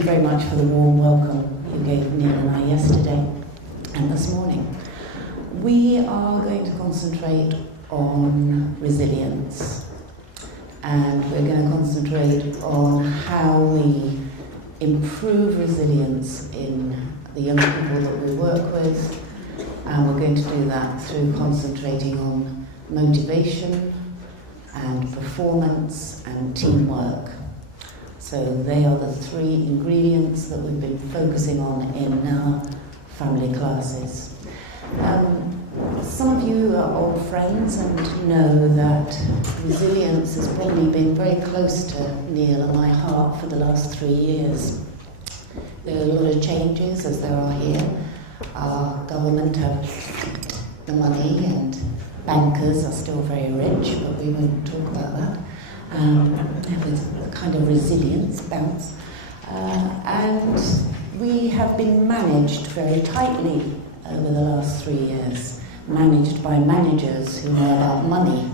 you very much for the warm welcome you gave Neil and I yesterday and this morning. We are going to concentrate on resilience, and we're going to concentrate on how we improve resilience in the young people that we work with, and we're going to do that through concentrating on motivation and performance and teamwork. So they are the three ingredients that we've been focusing on in our family classes. Some of you are old friends and know that resilience has probably been very close to Neil and my heart for the last 3 years. There are a lot of changes, as there are here. Our government have the money and bankers are still very rich, but we won't talk about that. With a kind of resilience bounce. And we have been managed very tightly over the last 3 years, managed by managers who know about money.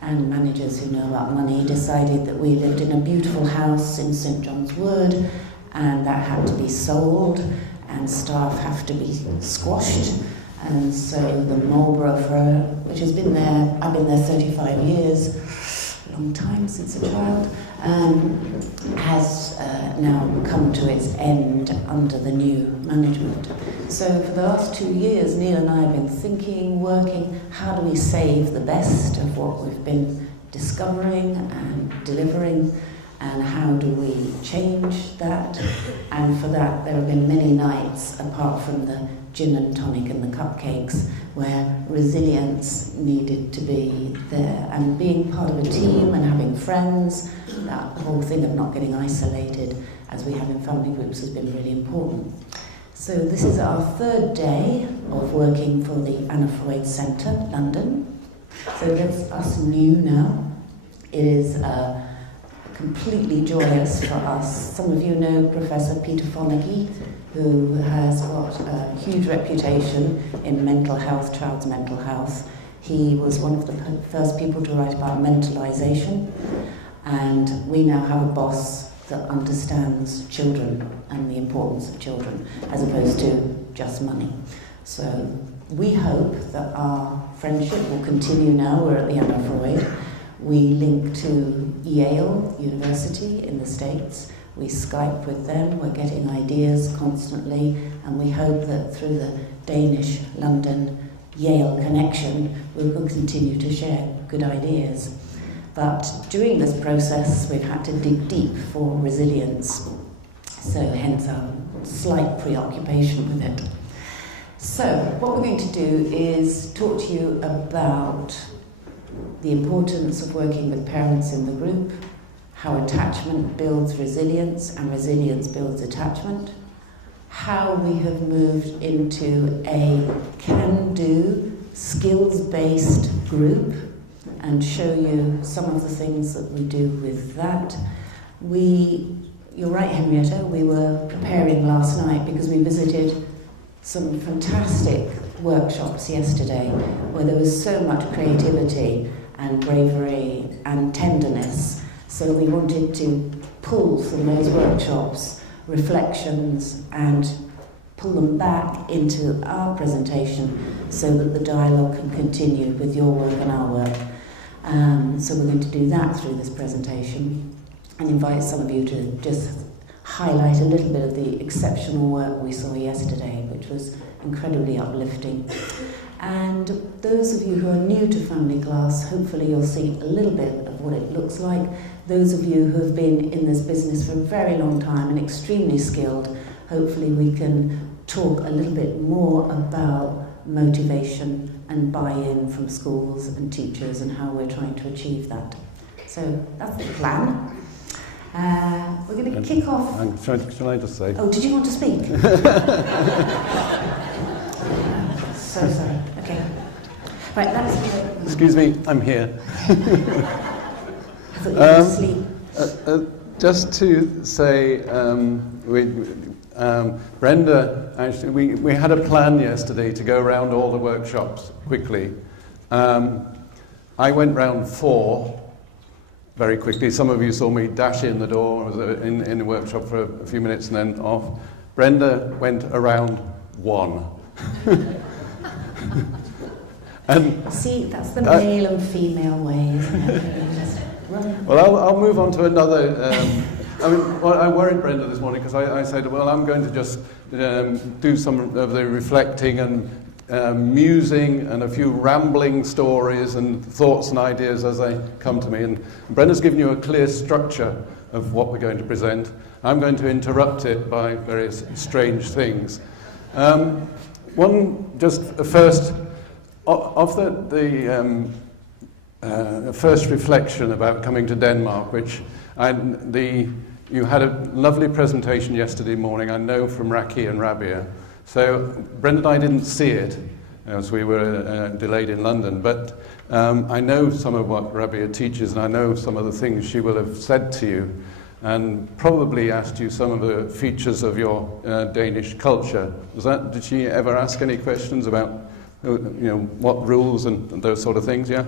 And managers who know about money decided that we lived in a beautiful house in St John's Wood, and that had to be sold, and staff have to be squashed. And so the Marlborough firm, which has been there, I've been there 35 years, long time since a child, has now come to its end under the new management. So for the last 2 years, Neil and I have been thinking, working, how do we save the best of what we've been discovering and delivering, and how do we change that? And for that, there have been many nights, apart from the gin and tonic and the cupcakes, where resilience needed to be there. And being part of a team and having friends, that whole thing of not getting isolated, as we have in family groups, has been really important. So this is our 3rd day of working for the Anna Freud Centre, London. So that's us new now. It is completely joyous for us. Some of you know Professor Peter Fonagy, who has got a huge reputation in mental health, child's mental health. He was one of the first people to write about mentalisation, and we now have a boss that understands children and the importance of children, as opposed to just money. So we hope that our friendship will continue now. We're at the Anna Freud. We link to Yale University in the States. We Skype with them, we're getting ideas constantly, and we hope that through the Danish-London-Yale connection, we will continue to share good ideas. But during this process, we've had to dig deep for resilience, so hence our slight preoccupation with it. So, what we're going to do is talk to you about the importance of working with parents in the group, how attachment builds resilience and resilience builds attachment, how we have moved into a can-do, skills-based group, and show you some of the things that we do with that. You're right, Henrietta, we were preparing last night because we visited some fantastic workshops yesterday where there was so much creativity and bravery and tenderness. So we wanted to pull from those workshops reflections and pull them back into our presentation so that the dialogue can continue with your work and our work. So we're going to do that through this presentation and invite some of you to just highlight a little bit of the exceptional work we saw yesterday, which was incredibly uplifting. And those of you who are new to family class, hopefully you'll see a little bit of what it looks like. Those of you who have been in this business for a very long time and extremely skilled, hopefully we can talk a little bit more about motivation and buy-in from schools and teachers and how we're trying to achieve that. So that's the plan. We're going to kick off... Shall I just say? Oh, did you want to speak? So sorry. Okay. Right, that's... Excuse me, I'm here. I thought you were asleep. Just to say, Brenda, actually, we had a plan yesterday to go around all the workshops quickly. I went round 4, very quickly. Some of you saw me dash in the door. I was in the workshop for a few minutes and then off. Brenda went around one. And see, that's the male and female way, isn't it? Well, I'll move on to another. I worried Brenda this morning because I said, well, I'm going to just do some of the reflecting and musing and a few rambling stories and thoughts and ideas as they come to me. And Brenda's given you a clear structure of what we're going to present. I'm going to interrupt it by various strange things. First reflection about coming to Denmark, which you had a lovely presentation yesterday morning, I know, from Raki and Rabia. So Brenda and I didn't see it as we were delayed in London, but I know some of what Rabia teaches, and I know some of the things she will have said to you, and probably asked you some of the features of your Danish culture. Did she ever ask any questions about what rules and those sort of things? Yeah.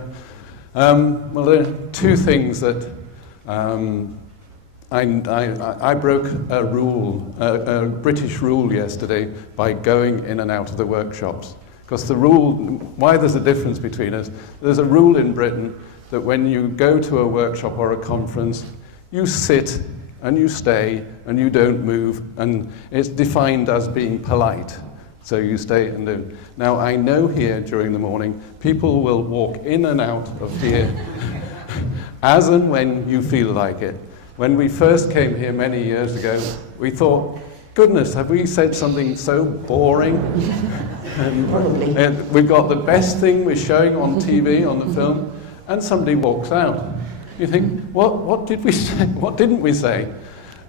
Well, there are two things that I broke a rule, a British rule yesterday by going in and out of the workshops. Because the rule, why there's a difference between us, there's a rule in Britain that when you go to a workshop or a conference, you sit and you stay and you don't move, and it's defined as being polite. So you stay and do. Now, I know here during the morning, people will walk in and out of here as and when you feel like it. When we first came here many years ago, we thought, goodness, have we said something so boring? And we've got the best thing we're showing on TV, on the film, and somebody walks out. You think, what did we say? What didn't we say?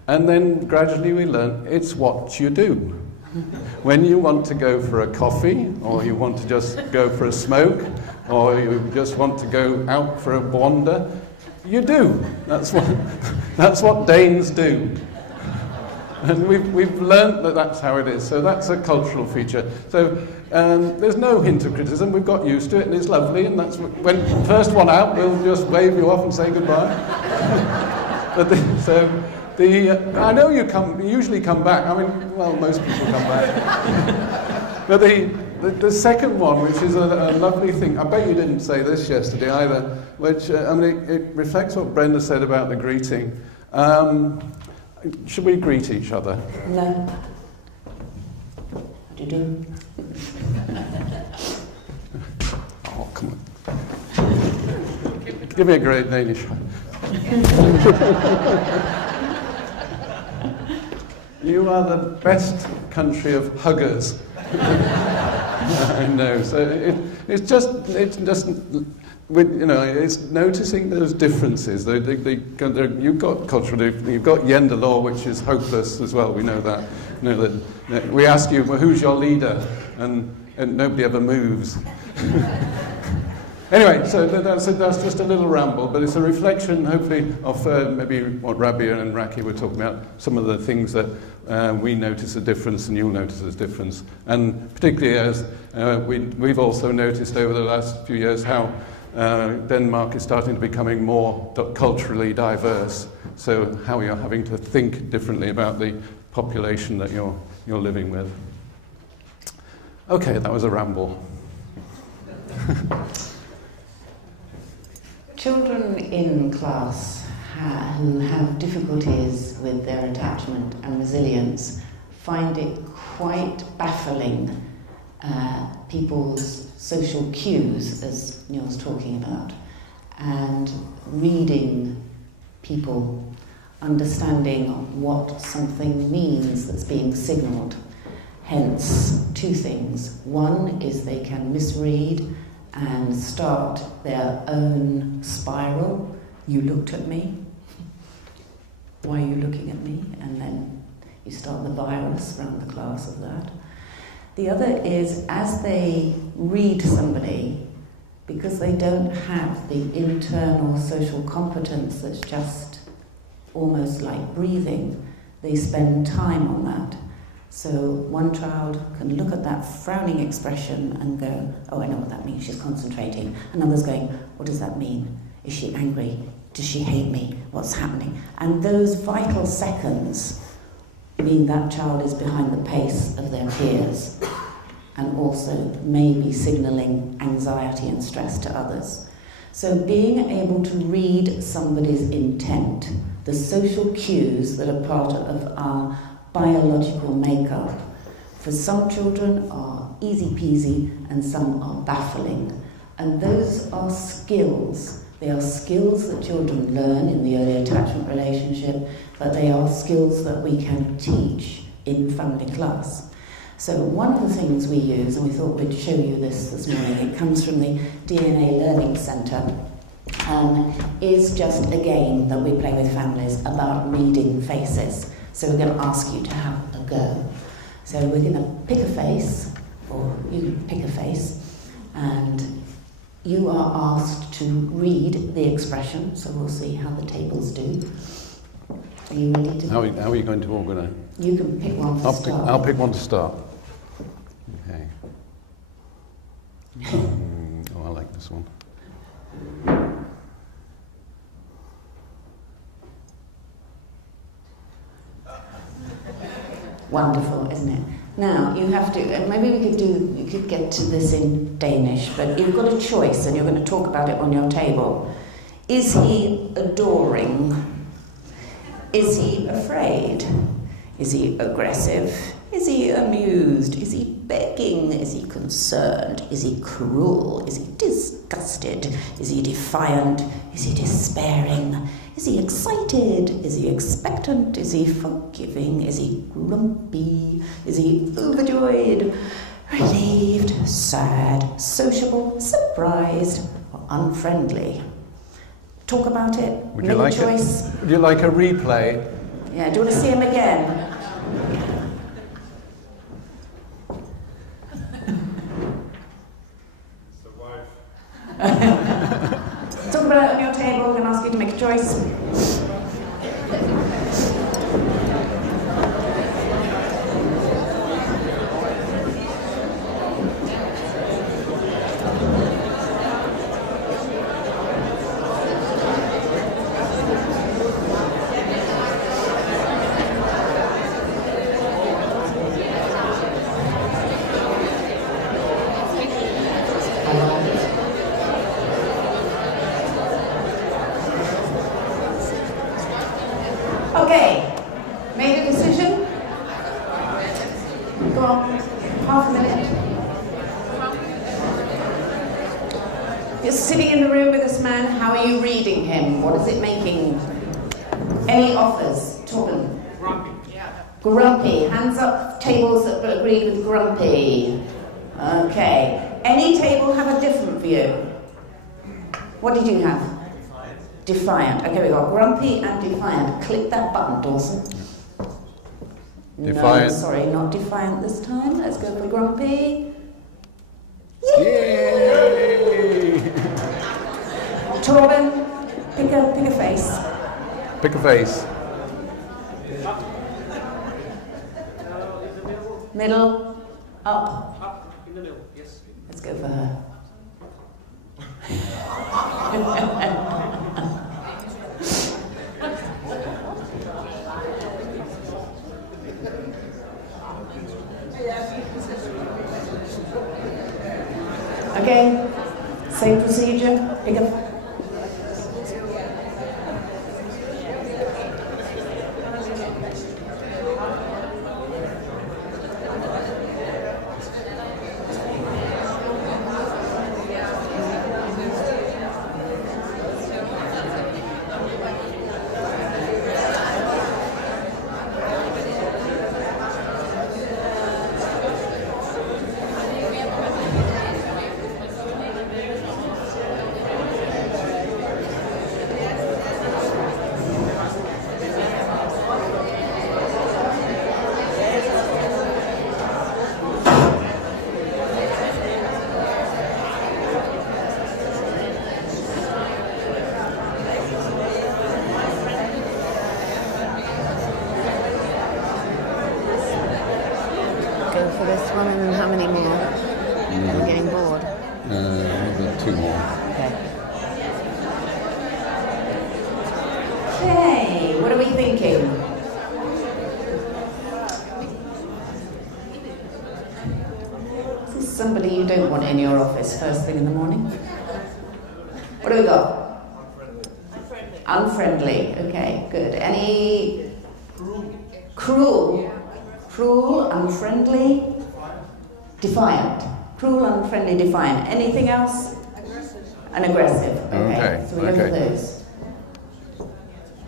And then gradually we learn it's what you do. When you want to go for a coffee, or you want to just go for a smoke, or you just want to go out for a wander, you do. That's what Danes do. And we've learnt that that's how it is. So that's a cultural feature. So there's no hint of criticism. We've got used to it, and it's lovely. And that's when first one out, we'll just wave you off and say goodbye. I know you usually come back. I mean, well, most people come back. But the second one, which is a lovely thing, I bet you didn't say this yesterday either, which, it reflects what Brenda said about the greeting. Should we greet each other? No. What do you do? Oh, come on. Give me a great Danish. You are the best country of huggers. I know. So it's noticing those differences. You've got cultural, you've got gender law, which is hopeless as well. We know that. That we ask you, well, who's your leader, and nobody ever moves. Anyway, so that's just a little ramble, but it's a reflection, hopefully, of maybe what Rabia and Raki were talking about, some of the things that we notice a difference and you'll notice a difference. And particularly as we've also noticed over the last few years how Denmark is starting to becoming more culturally diverse, so how you're having to think differently about the population that you're living with. Okay, that was a ramble. Children in class who have difficulties with their attachment and resilience find it quite baffling, people's social cues, as Neil's talking about, and reading people, understanding what something means that's being signalled. Hence, two things. One is they can misread and start their own spiral. You looked at me. Why are you looking at me? And then you start the virus around the class of that. The other is, as they read somebody, because they don't have the internal social competence that's just almost like breathing, they spend time on that. So one child can look at that frowning expression and go, oh, I know what that means, she's concentrating. Another's going, what does that mean? Is she angry? Does she hate me? What's happening? And those vital seconds mean that child is behind the pace of their peers, and also maybe signalling anxiety and stress to others. So being able to read somebody's intent, the social cues that are part of our biological makeup, for some children are easy peasy and some are baffling. And those are skills. They are skills that children learn in the early attachment relationship, but they are skills that we can teach in family class. So one of the things we use, and we thought we'd show you this morning, it comes from the DNA Learning Centre, is just a game that we play with families about reading faces. So we're going to ask you to have a go. So we're going to pick a face, or you pick a face, and you are asked to read the expression, so we'll see how the tables do. Are you ready to... How are you going to organise? You can pick one to start. I'll pick one to start. Okay. Oh, I like this one. Wonderful, isn't it? Now, you have to, maybe you could get to this in Danish, but you've got a choice and you're going to talk about it on your table. Is he adoring? Is he afraid? Is he aggressive? Is he amused? Is he begging? Is he concerned? Is he cruel? Is he disgusted? Is he defiant? Is he despairing? Is he excited? Is he expectant? Is he forgiving? Is he grumpy? Is he overjoyed? Relieved? Sad? Sociable? Surprised? Or unfriendly? Talk about it. Would you like a replay? Yeah, do you want to see him again? Talk about it on your table. I'm going to ask you to make a choice. Okay, made a decision? Go on, half a minute. You're sitting in the room with this man, how are you reading him? What is it making? Any offers? Torben? Grumpy. Yeah. Grumpy. Hands up, tables that agreed with grumpy. Okay. Any table have a different view? What did you have? Defiant. Okay, we got grumpy and defiant. Click that button, Dawson. Defiant. No, sorry, not defiant this time. Let's go for grumpy. Yay! Torben, pick a face. Pick a face. Middle, up. Up in the middle, yes. Let's go for her. Okay, same procedure. Pick up. For this one, and then how many more? We're getting bored. We've got two more. Okay. in your office first thing in the morning? What do we got? Unfriendly. Unfriendly. Okay, good. Any? Cruel. Cruel, unfriendly, defiant. Cruel, unfriendly, defiant. Anything else? Aggressive. And aggressive. Okay. Okay, So we go for those.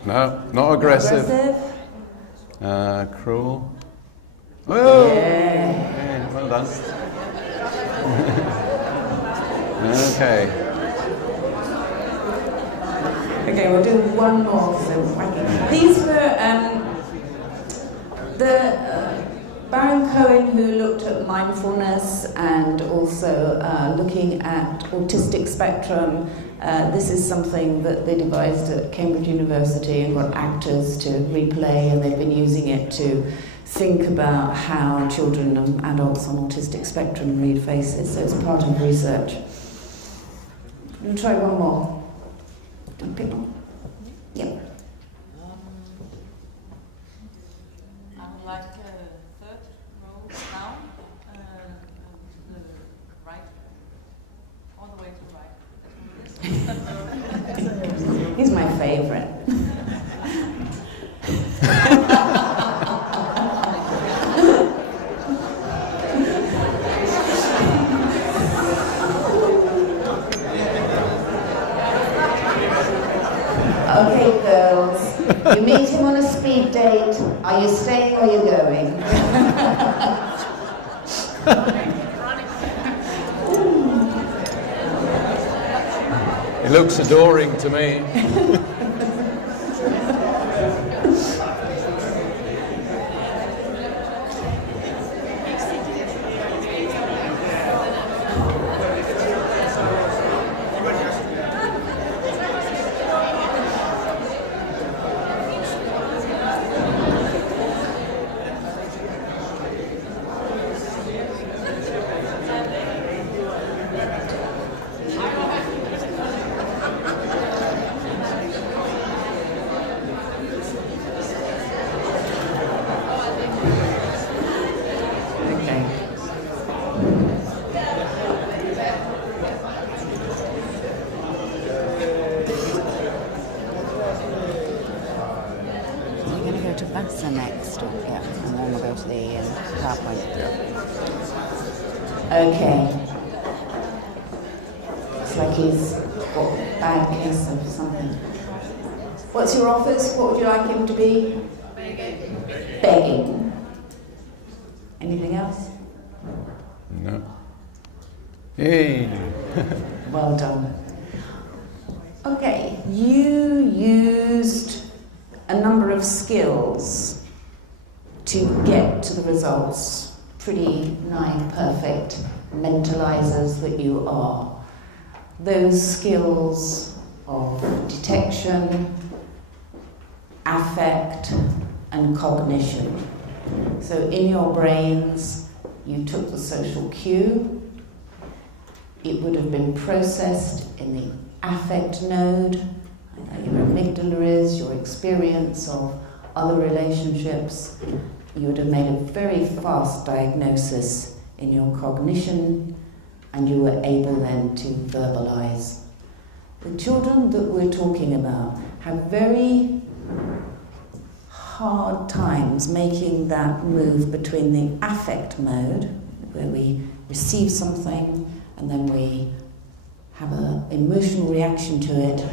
No, not aggressive. Cruel. Oh! Yeah, well done. Okay. Okay, we'll do one more. So these were Baron Cohen, who looked at mindfulness and also looking at autistic spectrum. This is something that they devised at Cambridge University and got actors to replay, and they've been using it to think about how children and adults on autistic spectrum read faces. So it's part of research. We'll try one more. People? Yeah. I would like third row down, the right, all the way to the right. He's my favourite. Okay, girls, you meet him on a speed date. Are you staying or are you going? He looks adoring to me. Okay. It's like he's got a bad case of something. What's your office? What would you like him to be? Begging. Begging. Anything else? No. Hey. Well done. Okay, you used a number of skills to get to the results. Pretty nigh perfect mentalizers that you are. Those skills of detection, affect, and cognition. So in your brains, you took the social cue. It would have been processed in the affect node. Your amygdala is your experience of other relationships. You would have made a very fast diagnosis in your cognition, and you were able then to verbalize. The children that we're talking about have very hard times making that move between the affect mode, where we receive something and then we have an emotional reaction to it,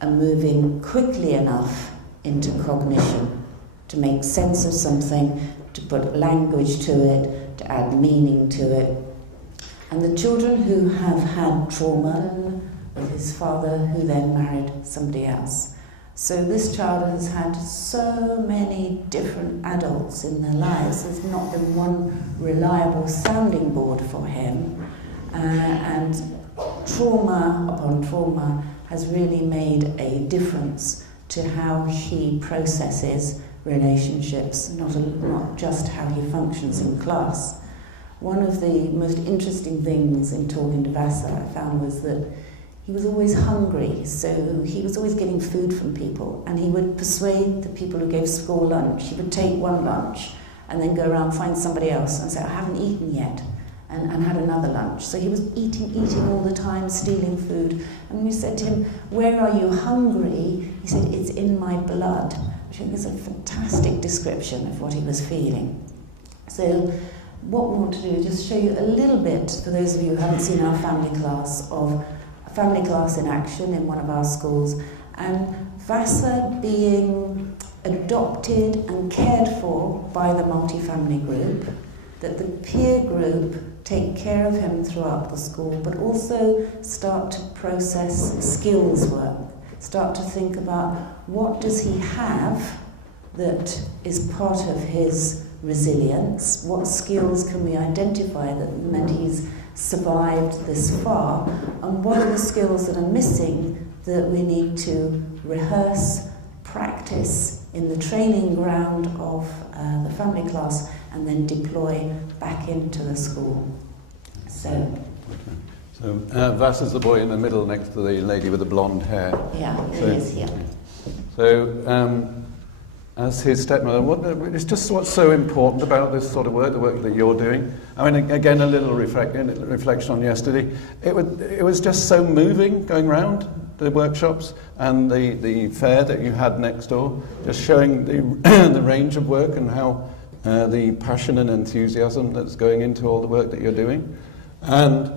and moving quickly enough into cognition to make sense of something, to put language to it, to add meaning to it. And the children who have had trauma with his father, who then married somebody else. So this child has had so many different adults in their lives. There's not been one reliable sounding board for him. And trauma upon trauma has really made a difference to how he processes relationships, not just how he functions in class. One of the most interesting things in talking to Vasa I found was that he was always hungry, so he was always getting food from people, and he would persuade the people who gave school lunch. He would take one lunch and then go around, find somebody else and say, I haven't eaten yet. and had another lunch. So he was eating all the time, stealing food. And we said to him, "Where are you hungry?" He said, "It's in my blood," which I think is a fantastic description of what he was feeling. So what we want to do is just show you a little bit, for those of you who haven't seen our family class, of a family class in action in one of our schools, and Vasa being adopted and cared for by the multi-family group, that the peer group take care of him throughout the school, but also start to process skills work, start to think about what does he have that is part of his resilience, what skills can we identify that meant he's survived this far, and what are the skills that are missing that we need to rehearse, practice in the training ground of the family class, and then deploy back into the school. So Vasa's the boy in the middle next to the lady with the blonde hair. Yeah, he is here. So as his stepmother, it's just what's so important about this sort of work, the work that you're doing. I mean, again, a little reflection on yesterday. It was just so moving going round the workshops and the fair that you had next door, just showing the range of work and how the passion and enthusiasm that's going into all the work that you're doing. And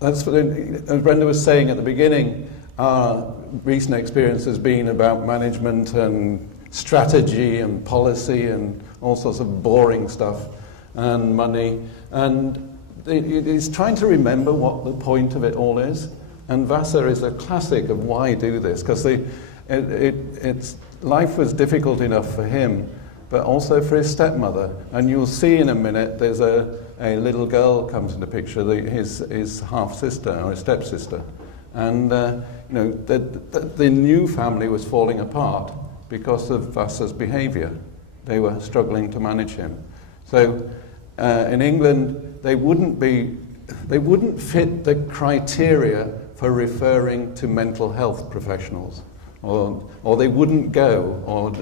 that's what, as Brenda was saying at the beginning, our recent experience has been about management and strategy and policy and all sorts of boring stuff and money. And it's trying to remember what the point of it all is. And Vasa is a classic of why do this, because life was difficult enough for him, but also for his stepmother. And you'll see in a minute there's a little girl comes in the picture, his half-sister or his stepsister. And the new family was falling apart because of Vasa's behaviour. They were struggling to manage him. So in England, they wouldn't fit the criteria for referring to mental health professionals, or they wouldn't go,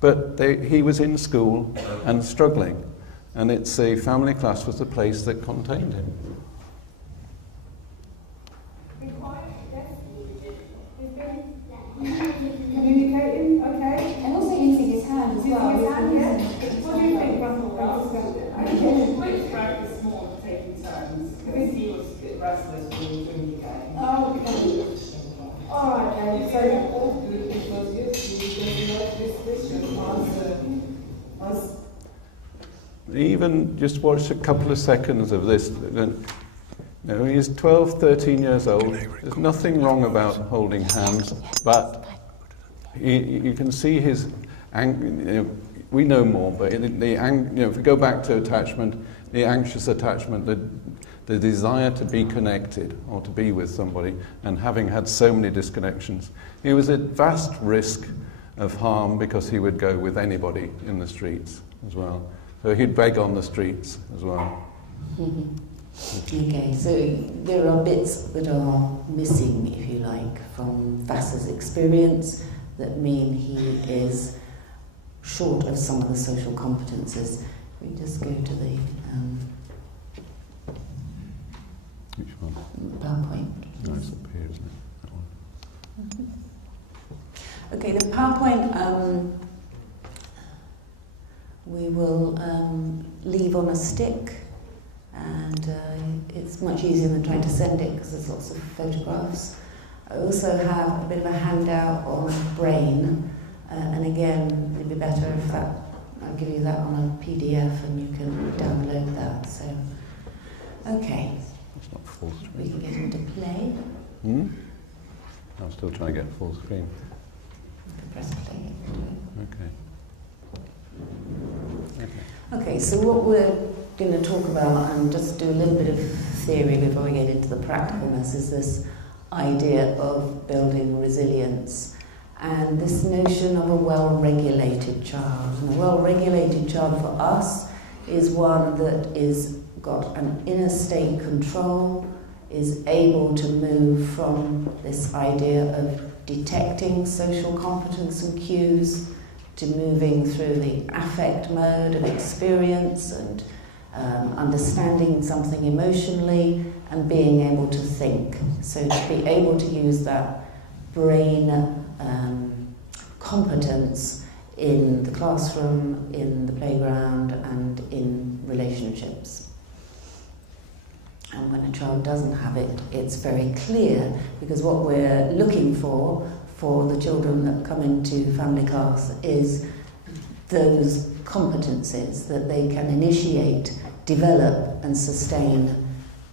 but he was in school and struggling, and it's the family class was the place that contained him. Communicating, okay. And also using his hand as well. Using his hand, yeah. What do you think, Russell? Let's practice more, taking turns, because he was a bit restless during the game. Oh, okay. Alright then, so all good because this should answer. Even just watch a couple of seconds of this. He's 12, 13 years old. There's nothing wrong about holding hands, but you can see his we know more, but if we go back to attachment, the anxious attachment, the desire to be connected or to be with somebody, and having had so many disconnections, he was at vast risk of harm because he would go with anybody in the streets as well. So he'd beg on the streets as well. Mm-hmm. Okay, so there are bits that are missing, if you like, from Vasa's experience that mean he is short of some of the social competences. We just go to the which one? PowerPoint. No, it's up here, isn't it? That one. Mm-hmm. Okay, the PowerPoint we will leave on a stick, and it's much easier than trying to send it because there's lots of photographs. I also have a bit of a handout on brain, and again, it'd be better if I'll give you that on a PDF and you can download that. So, okay. It's not full screen. We can get into play. I'm still trying to get full screen. Press play. Okay, so what we're going to talk about, and just do a little bit of theory before we get into the practicalness, is this idea of building resilience and this notion of a well-regulated child. And a well-regulated child for us is one that is got an inner state control, is able to move from this idea of detecting social competence and cues to moving through the affect mode of experience and understanding something emotionally and being able to think. So to be able to use that brain competence in the classroom, in the playground, and in relationships. And when a child doesn't have it, it's very clear, because what we're looking for the children that come into family class is those competences that they can initiate, develop and sustain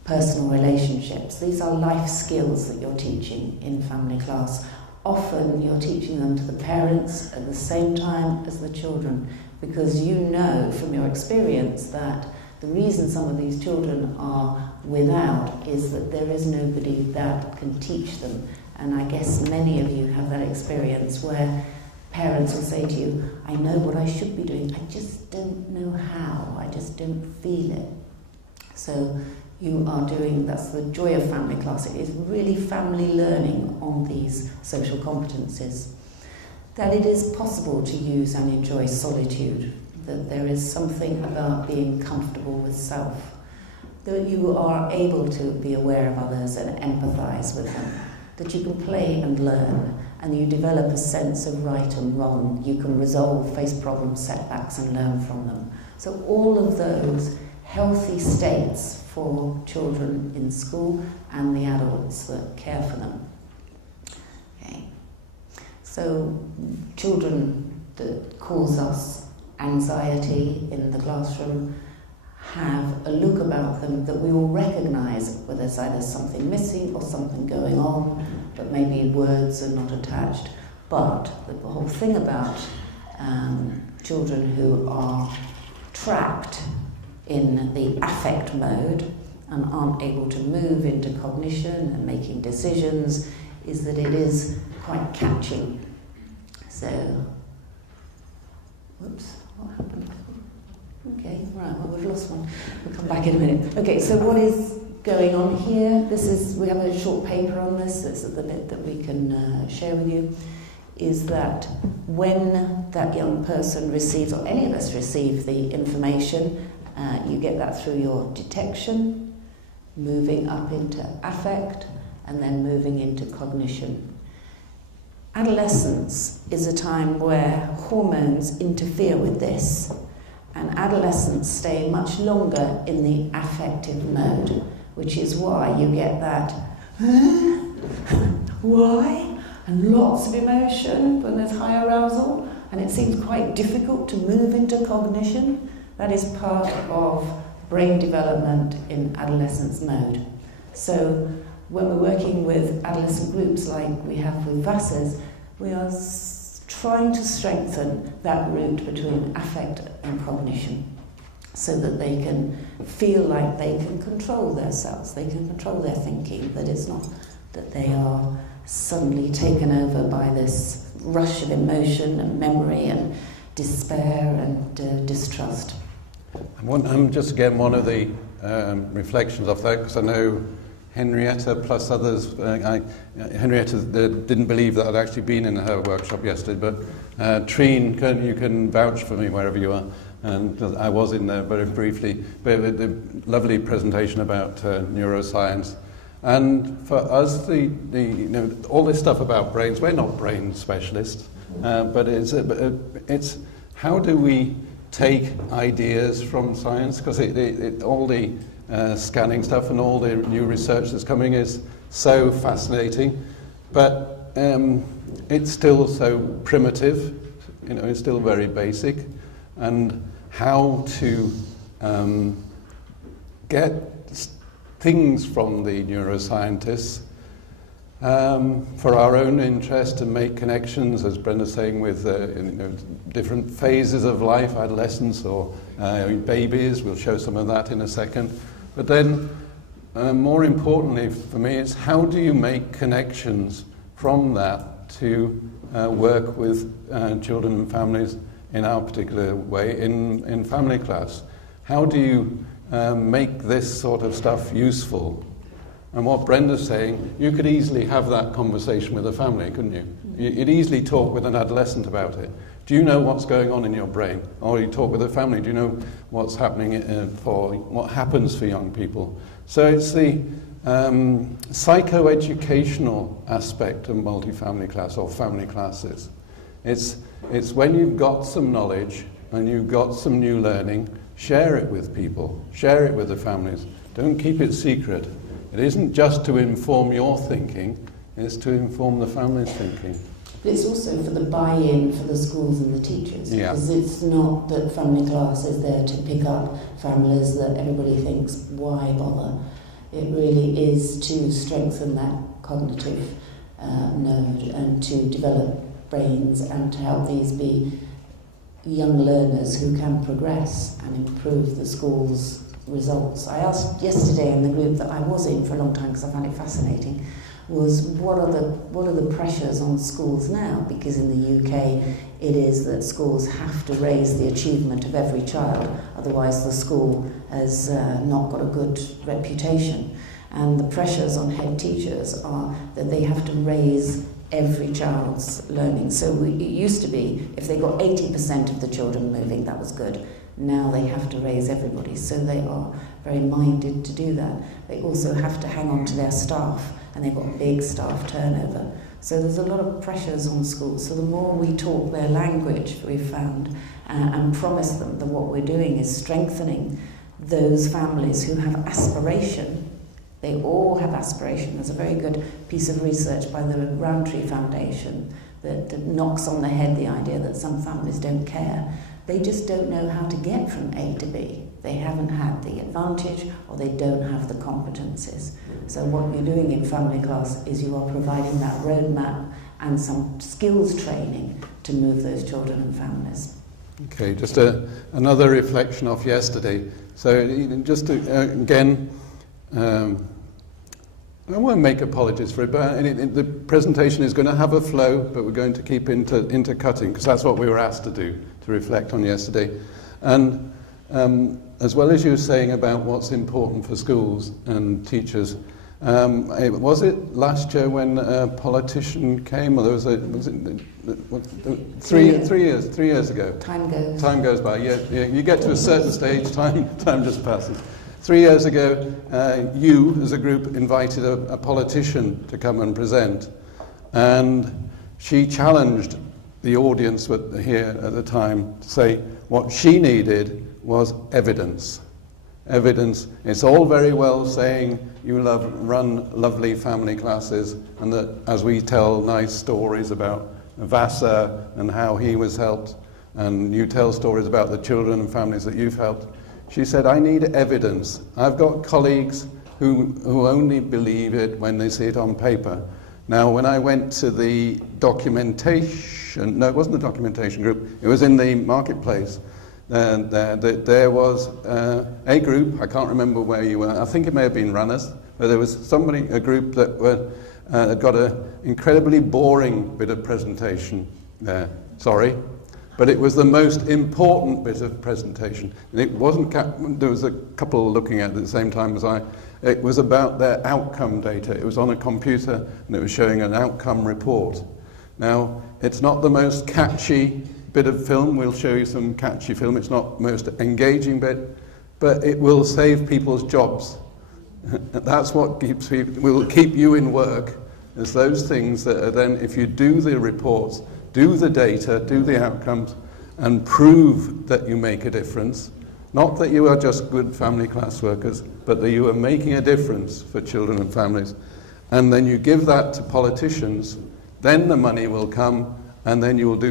personal relationships. These are life skills that you're teaching in family class. Often you're teaching them to the parents at the same time as the children, because you know from your experience that the reason some of these children are without is that there is nobody that can teach them. And I guess many of you have that experience where parents will say to you, I know what I should be doing, I just don't know how, I just don't feel it. So you are doing, that's the joy of family class, it is really family learning on these social competences. That it is possible to use and enjoy solitude, that there is something about being comfortable with self, that you are able to be aware of others and empathise with them, that you can play and learn, and you develop a sense of right and wrong. You can resolve, face problems, setbacks, and learn from them. So all of those healthy states for children in school and the adults that care for them. Okay. So children that cause us anxiety in the classroom have a look about them that we all recognise, where there's either something missing or something going on, but maybe words are not attached. But the whole thing about children who are trapped in the affect mode and aren't able to move into cognition and making decisions is that it is quite catching. So, whoops, what happened? Okay, right, well we've lost one. We'll come back in a minute. Okay, so what is going on here? We have a short paper on this is the bit that we can share with you, is that when that young person receives, or any of us receive the information, you get that through your detection, moving up into affect, and then moving into cognition. Adolescence is a time where hormones interfere with this, and adolescents stay much longer in the affective mode, which is why you get that why? And lots of emotion when there's high arousal, and it seems quite difficult to move into cognition. That is part of brain development in adolescence mode. So when we're working with adolescent groups like we have with VASAs, we are trying to strengthen that route between affect and cognition, so that they can feel like they can control themselves, they can control their thinking, that it's not that they are suddenly taken over by this rush of emotion and memory and despair and distrust. I'm just again one of the reflections of that, because I know Henrietta plus others, Henrietta didn't believe that I'd actually been in her workshop yesterday, but Trine, you can vouch for me wherever you are, and I was in there very briefly, but a lovely presentation about neuroscience. And for us, all this stuff about brains, we're not brain specialists, but it's how do we take ideas from science, because all the scanning stuff and all the new research that's coming is so fascinating, but it's still so primitive, it's still very basic, and how to get things from the neuroscientists for our own interest and make connections, as Brenda's saying, with different phases of life, adolescence or babies. We'll show some of that in a second. But then, more importantly for me, it's how do you make connections from that to work with children and families in our particular way in family class? How do you make this sort of stuff useful? And what Brenda's saying, you could easily have that conversation with a family, couldn't you? You'd easily talk with an adolescent about it. Do you know what's going on in your brain? Or you talk with a family, do you know what's happening what happens for young people? So it's the psychoeducational aspect of multifamily class or family classes. It's when you've got some knowledge and you've got some new learning, share it with people, share it with the families. Don't keep it secret. It isn't just to inform your thinking, it's to inform the family's thinking. But it's also for the buy-in for the schools and the teachers. Yeah. Because it's not that family class is there to pick up families that everybody thinks, why bother? It really is to strengthen that cognitive node and to develop brains and to help these be young learners who can progress and improve the school's results. I asked yesterday in the group that I was in for a long time because I found it fascinating, was what are the pressures on schools now? Because in the UK it is that schools have to raise the achievement of every child, otherwise the school has not got a good reputation. And the pressures on head teachers are that they have to raise every child's learning. So it used to be, if they got 80% of the children moving, that was good. Now they have to raise everybody, so they are very minded to do that. They also have to hang on to their staff, and they've got big staff turnover. So there's a lot of pressures on schools. So the more we talk their language, we've found, and promise them that what we're doing is strengthening those families who have aspiration. They all have aspiration. There's a very good piece of research by the Roundtree Foundation that knocks on the head the idea that some families don't care. They just don't know how to get from A to B. They haven't had the advantage, or they don't have the competencies. So what you're doing in family class is you are providing that roadmap and some skills training to move those children and families. Okay, just another reflection off yesterday. So just to, again, I won't make apologies for it, but the presentation is going to have a flow, but we're going to keep intercutting, because that's what we were asked to do, to reflect on yesterday. And as well as you were saying about what's important for schools and teachers, was it last year when a politician came, or there was three years ago? Time goes by. You get to a certain stage, time just passes. 3 years ago, you, as a group, invited a politician to come and present, and she challenged the audience here at the time to say what she needed was evidence. Evidence. It's all very well saying you run lovely family classes, and that as we tell nice stories about Vassar and how he was helped, and you tell stories about the children and families that you've helped. She said, I need evidence. I've got colleagues who only believe it when they see it on paper. Now, when I went to the documentation, no, it wasn't the documentation group, it was in the marketplace, there was a group, I can't remember where you were, I think it may have been runners, but there was a group that had got an incredibly boring bit of presentation there. Sorry. But it was the most important bit of presentation. And it wasn't, there was a couple looking at it at the same time as I. It was about their outcome data. It was on a computer, and it was showing an outcome report. Now, it's not the most catchy bit of film. We'll show you some catchy film. It's not the most engaging bit, but it will save people's jobs. That's what will keep you in work, is those things that are then, if you do the reports, do the data, do the outcomes, and prove that you make a difference. Not that you are just good family class workers, but that you are making a difference for children and families. And then you give that to politicians, then the money will come, and then you will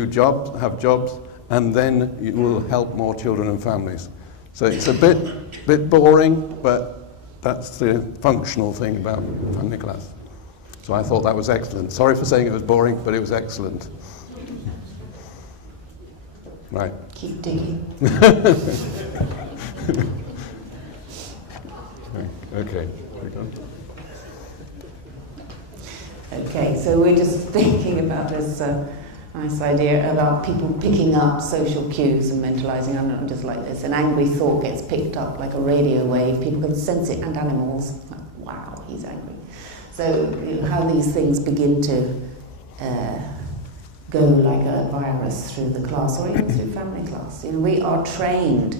have jobs, and then you will help more children and families. So it's a bit boring, but that's the functional thing about family class. So I thought that was excellent. Sorry for saying it was boring, but it was excellent. Right. Keep digging. Okay. Okay, so we're just thinking about this nice idea about people picking up social cues and mentalizing. I'm just like this. An angry thought gets picked up like a radio wave. People can sense it, and animals. Wow, he's angry. So how these things begin to go like a virus through the class or even through family class. You know, we are trained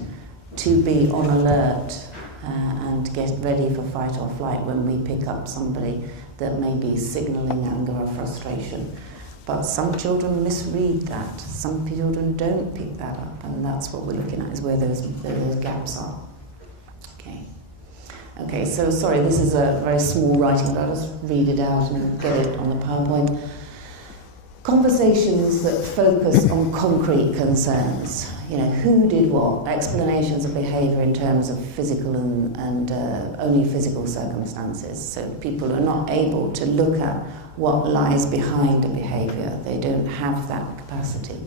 to be on alert and get ready for fight or flight when we pick up somebody that may be signalling anger or frustration. But some children misread that. Some children don't pick that up, and that's what we're looking at, is where those gaps are. Okay, so sorry, this is a very small writing, but I'll just read it out and get it on the PowerPoint. Conversations that focus on concrete concerns. You know, who did what? Explanations of behaviour in terms of physical and only physical circumstances. So people are not able to look at what lies behind a behaviour. They don't have that capacity.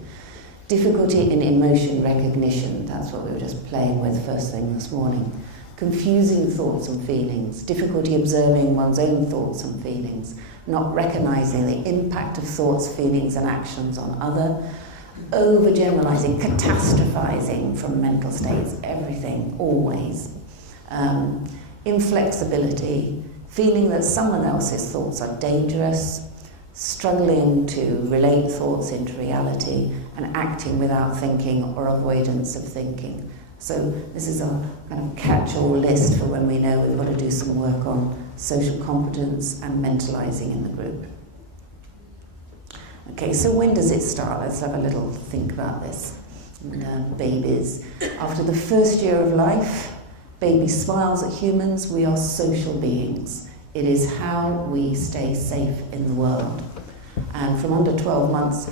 Difficulty in emotion recognition. That's what we were just playing with first thing this morning. Confusing thoughts and feelings, difficulty observing one's own thoughts and feelings, not recognising the impact of thoughts, feelings and actions on other, overgeneralising, catastrophising from mental states, everything, always. Inflexibility, feeling that someone else's thoughts are dangerous, struggling to relate thoughts into reality, and acting without thinking or avoidance of thinking. So this is a kind of catch-all list for when we know we've got to do some work on social competence and mentalising in the group. Okay, so when does it start? Let's have a little think about this. Babies. After the first year of life, baby smiles at humans. We are social beings. It is how we stay safe in the world. And from under 12 months,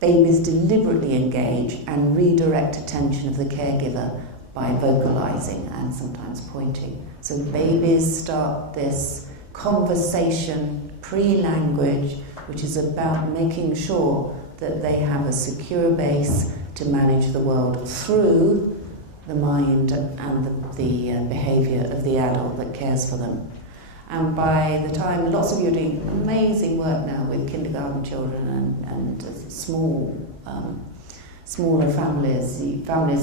babies deliberately engage and redirect attention of the caregiver by vocalising and sometimes pointing. So babies start this conversation, pre-language, which is about making sure that they have a secure base to manage the world through the mind and the behaviour of the adult that cares for them. And by the time, lots of you are doing amazing work now with kindergarten children and smaller families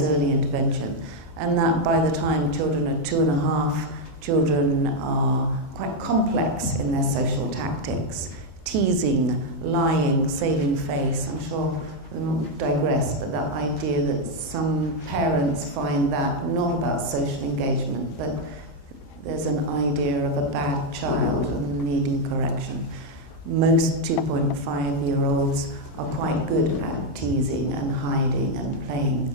early intervention, and that by the time children are 2.5, children are quite complex in their social tactics, teasing, lying, saving face. I'm sure I won't digress, but that idea that some parents find that not about social engagement, but there's an idea of a bad child and needing correction. Most 2.5-year-olds are quite good at teasing and hiding and playing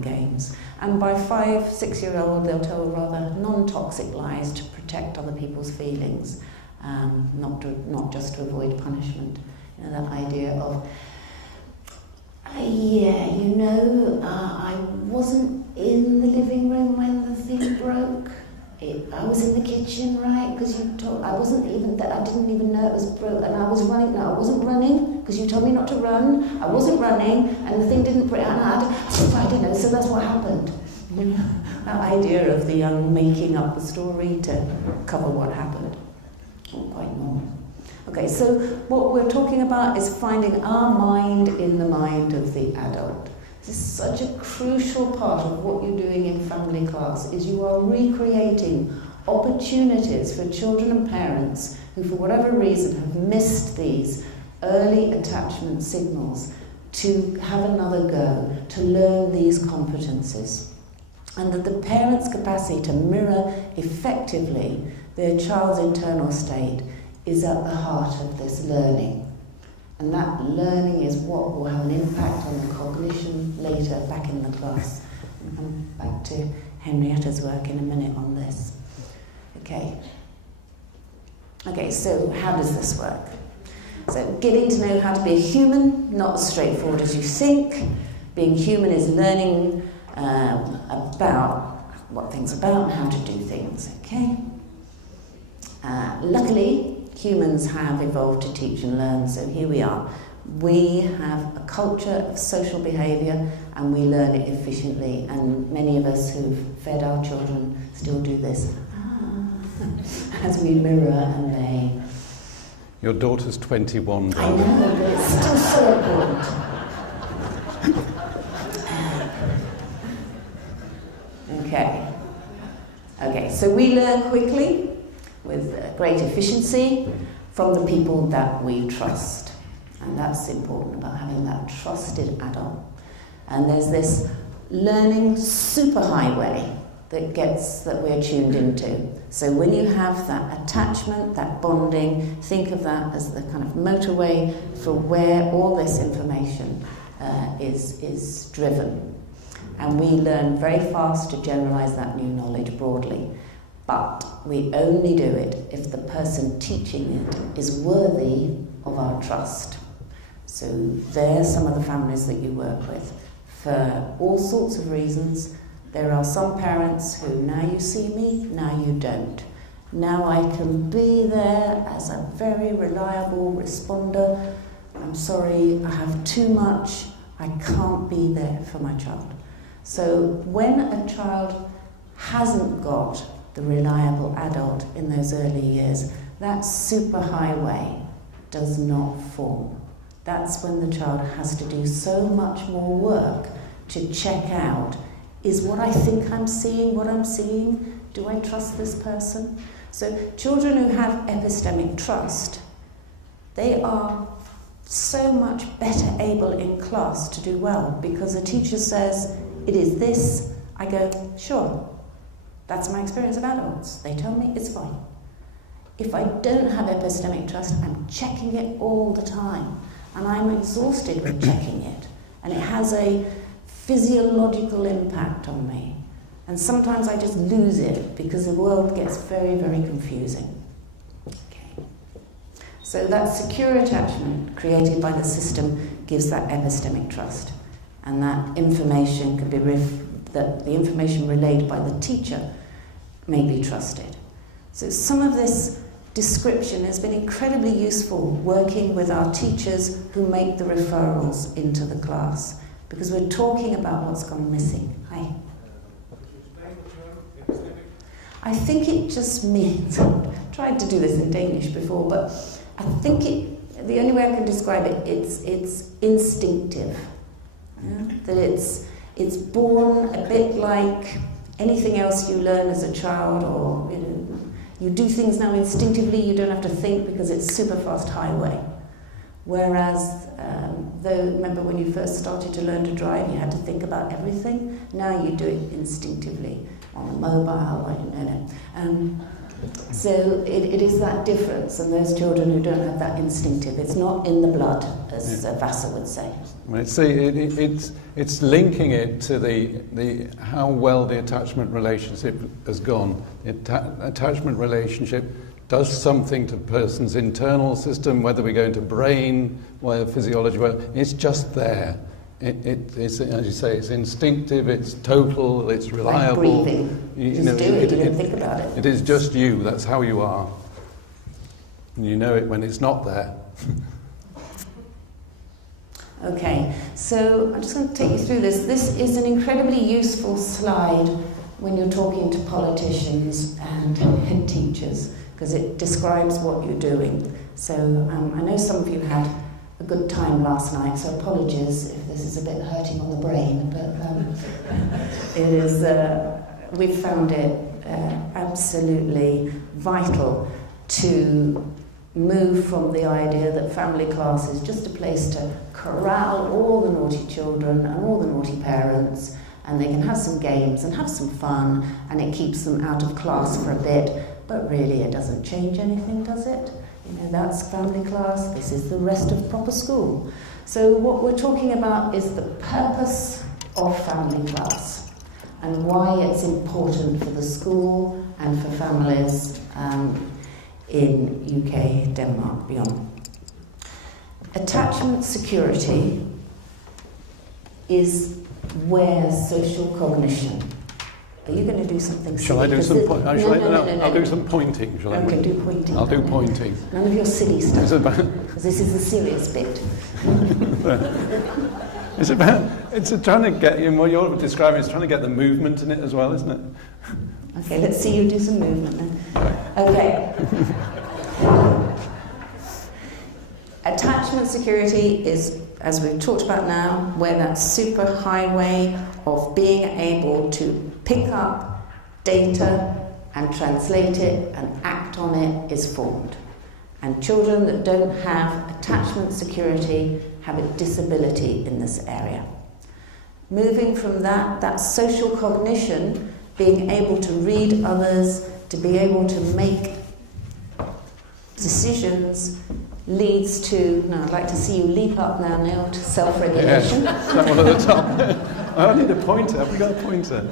games. And by 5-6-year-old, they'll tell rather non-toxic lies to protect other people's feelings, not just to avoid punishment. You know, that idea of, I wasn't in the living room when the thing broke. I was in the kitchen, right? Because you told I wasn't even that. I didn't even know it was broke, and I was running. No, I wasn't running because you told me not to run. I wasn't running, and the thing didn't break. And I didn't know. So that's what happened. You know, that idea of the young making up the story to cover what happened. Quite normal. Okay, so what we're talking about is finding our mind in the mind of the adult. This is such a crucial part of what you're doing in family class, is you are recreating opportunities for children and parents who, for whatever reason, have missed these early attachment signals to have another go, to learn these competencies. And that the parent's capacity to mirror effectively their child's internal state is at the heart of this learning. And that learning is what will have an impact on the cognition later back in the class. We'll come back to Henrietta's work in a minute on this. Okay, so how does this work? So getting to know how to be a human, not as straightforward as you think. Being human is learning about what things are about and how to do things, okay? Luckily, humans have evolved to teach and learn, so here we are. We have a culture of social behaviour and we learn it efficiently, and many of us who've fed our children still do this as we mirror and they... Your daughter's 21, I know, but it's still so important. Okay, so we learn quickly with great efficiency from the people that we trust. And that's important about having that trusted adult. And there's this learning superhighway that we're tuned into. So when you have that attachment, that bonding, think of that as the kind of motorway for where all this information is driven. And we learn very fast to generalize that new knowledge broadly. But we only do it if the person teaching it is worthy of our trust. So there are some of the families that you work with. For all sorts of reasons, there are some parents who, now you see me, now you don't. Now I can be there as a very reliable responder. I'm sorry, I have too much. I can't be there for my child. So when a child hasn't got the reliable adult in those early years, that superhighway does not form. That's when the child has to do so much more work to check out, is what I think I'm seeing what I'm seeing? Do I trust this person? So children who have epistemic trust, they are so much better able in class to do well, because a teacher says, it is this, I go, sure, that's my experience of adults. They tell me it's fine. If I don't have epistemic trust, I'm checking it all the time, and I'm exhausted with checking it, and it has a physiological impact on me. And sometimes I just lose it because the world gets very, very confusing. Okay. So that secure attachment created by the system gives that epistemic trust. And that information can be that the information relayed by the teacher may be trusted. So some of this description has been incredibly useful working with our teachers who make the referrals into the class, because we're talking about what's gone missing. Hi. I think it just means, I've tried to do this in Danish before, but I think the only way I can describe it, it's instinctive. Yeah? That it's born a bit like anything else you learn as a child, or you do things now instinctively, you don't have to think because it's super fast highway. Whereas, remember when you first started to learn to drive, you had to think about everything. Now you do it instinctively on a mobile. So it is that difference, and those children who don't have that instinctive, it's not in the blood, as Vassar would say. It's linking it to the how well the attachment relationship has gone. The attachment relationship does something to the person's internal system, whether we go into brain, whether physiology, it's just there. It's, as you say, it's instinctive, it's total, it's reliable. Like breathing. You do it, you don't think about it. It is just you, that's how you are. And you know it when it's not there. Okay, so I'm just going to take you through this. This is an incredibly useful slide when you're talking to politicians and head teachers, because it describes what you're doing. So I know some of you had a good time last night, so apologies if this is a bit hurting on the brain, but it is, we found it absolutely vital to move from the idea that family class is just a place to corral all the naughty children and all the naughty parents, and they can have some games and have some fun, and it keeps them out of class for a bit, but really it doesn't change anything, does it? You know, that's family class, this is the rest of proper school. So what we're talking about is the purpose of family class and why it's important for the school and for families in UK, Denmark, beyond. Attachment security is where social cognition. Are you going to do something? Shall I do some pointing? No, I'll do some pointing. Shall I? Okay, do pointing. I'll do pointing. None of your silly stuff. Because this is the serious bit. It's trying to get, what you're describing is trying to get the movement in it as well, isn't it? Okay, let's see you do some movement then. Okay. Attachment security is, as we've talked about now, where that super highway of being able to pick up data and translate it and act on it is formed. And children that don't have attachment security have a disability in this area. Moving from that social cognition, being able to read others, to be able to make decisions, leads to, now I'd like to see you leap up now, Neil, to self-regulation. Yes, that one at the top. I need a pointer. Have we got a pointer?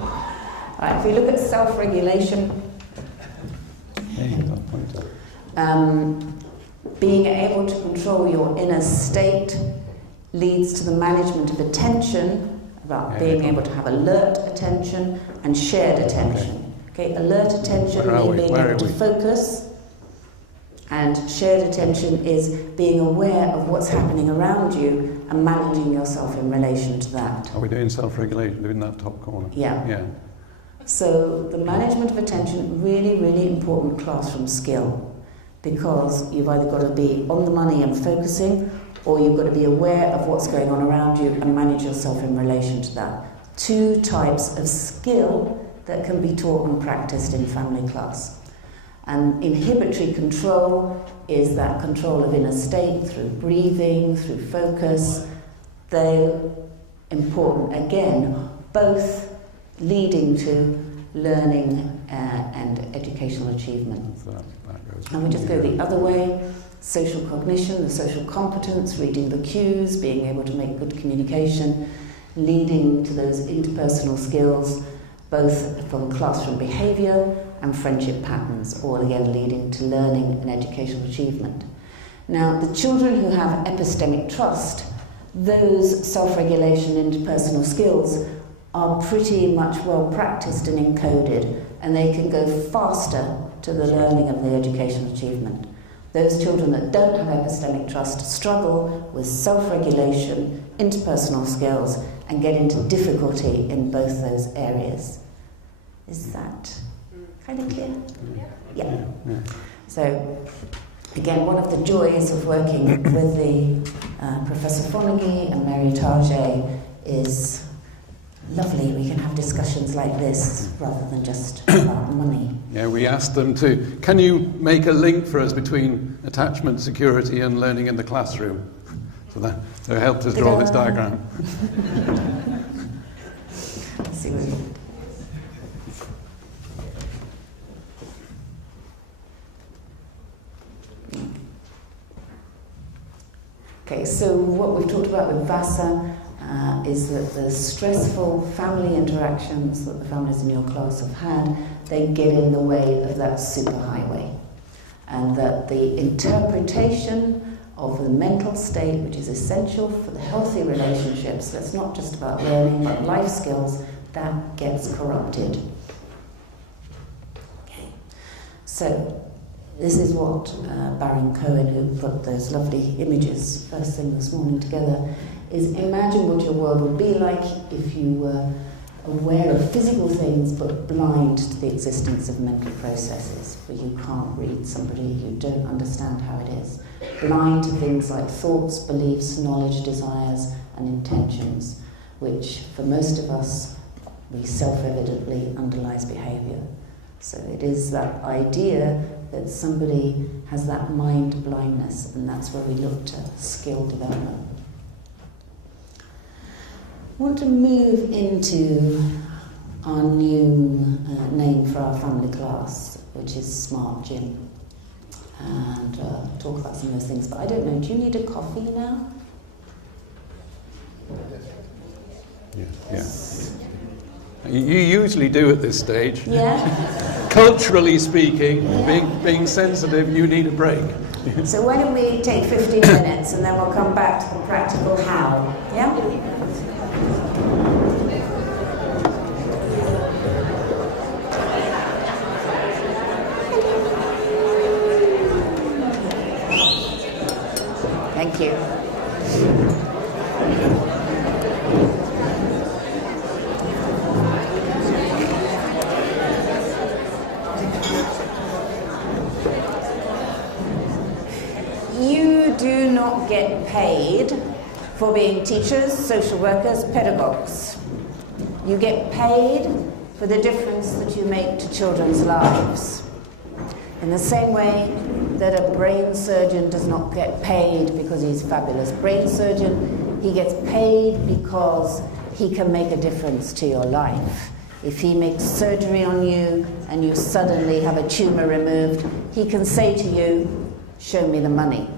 Right, if we look at self-regulation, Yeah, you got a pointer. being able to control your inner state leads to the management of attention, about being able to have alert attention and shared attention. Okay, alert attention means being able to focus, and shared attention is being aware of what's happening around you and managing yourself in relation to that. Are we doing self-regulation in that top corner? Yeah. Yeah. So the management of attention, really, really important classroom skill, because you've either got to be on the money and focusing, or you've got to be aware of what's going on around you and manage yourself in relation to that. Two types of skill that can be taught and practiced in family class. And inhibitory control is that control of inner state through breathing, through focus. They're important, again, both leading to learning and educational achievement. And we just go the other way. Social cognition, the social competence, reading the cues, being able to make good communication, leading to those interpersonal skills, both from classroom behaviour and friendship patterns, all again leading to learning and educational achievement. Now, the children who have epistemic trust, those self-regulation interpersonal skills are pretty much well practiced and encoded, and they can go faster to the learning of the educational achievement. Those children that don't have epistemic trust struggle with self-regulation, interpersonal skills, and get into difficulty in both those areas. Is that kind of clear? Yeah. So, again, one of the joys of working with the Professor Fonagy and Mary Target is lovely. We can have discussions like this rather than just about money. Yeah, we asked them to, can you make a link for us between attachment security and learning in the classroom? So that helped us draw this diagram. Let's see what Okay, so what we've talked about with VASA is that the stressful family interactions that the families in your class have had, they get in the way of that superhighway. And that the interpretation of the mental state, which is essential for the healthy relationships, that's not just about learning, but life skills, that gets corrupted. Okay. So, this is what Baron Cohen, who put those lovely images first thing this morning together, is imagine what your world would be like if you were aware of physical things but blind to the existence of mental processes, where you can't read somebody, you don't understand how it is. Blind to things like thoughts, beliefs, knowledge, desires and intentions, which for most of us, we self-evidently underlies behaviour. So it is that idea that somebody has that mind blindness, and that's where we look to skill development. I want to move into our new name for our family class, which is Smart Gym, and talk about some of those things. But I don't know, do you need a coffee now? Yeah. You usually do at this stage. Yeah? Culturally speaking, being sensitive, you need a break. So why don't we take 15 minutes and then we'll come back to the practical how. Yeah? Thank you. You do not get paid for being teachers, social workers, pedagogues. You get paid for the difference that you make to children's lives. In the same way, that a brain surgeon does not get paid because he's fabulous. Brain surgeon, he gets paid because he can make a difference to your life. If he makes surgery on you and you suddenly have a tumour removed, he can say to you, show me the money.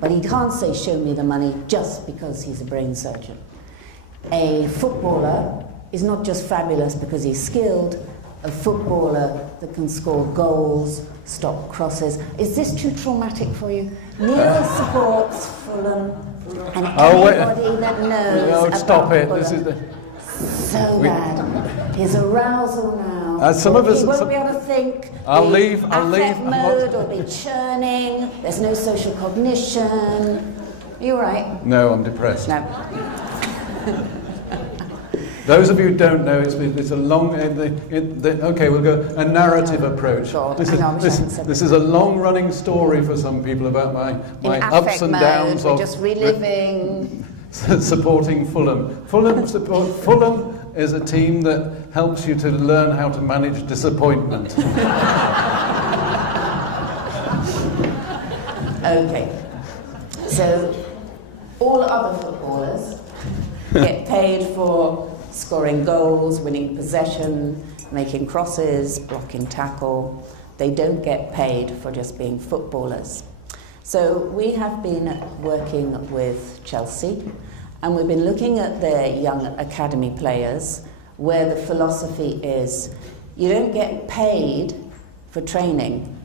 But he can't say, show me the money, just because he's a brain surgeon. A footballer is not just fabulous because he's skilled. A footballer that can score goals, stop crosses. Is this too traumatic for you? Neil supports Fulham, and anybody that knows about stop it. Fulham, This is so bad. His arousal now. Some of us, he won't be able to think. I'll leave. Affect mode will be churning. There's no social cognition. You all right? No, I'm depressed. No. Those of you who don't know, it's a long. Okay, we'll go a narrative approach. God, This is a long-running story for some people about my ups and downs we're of just reliving. Supporting Fulham. Fulham is a team that helps you to learn how to manage disappointment. Okay, so all other footballers get paid for scoring goals, winning possession, making crosses, blocking tackle. They don't get paid for just being footballers. So we have been working with Chelsea, and we've been looking at their young academy players, where the philosophy is you don't get paid for training,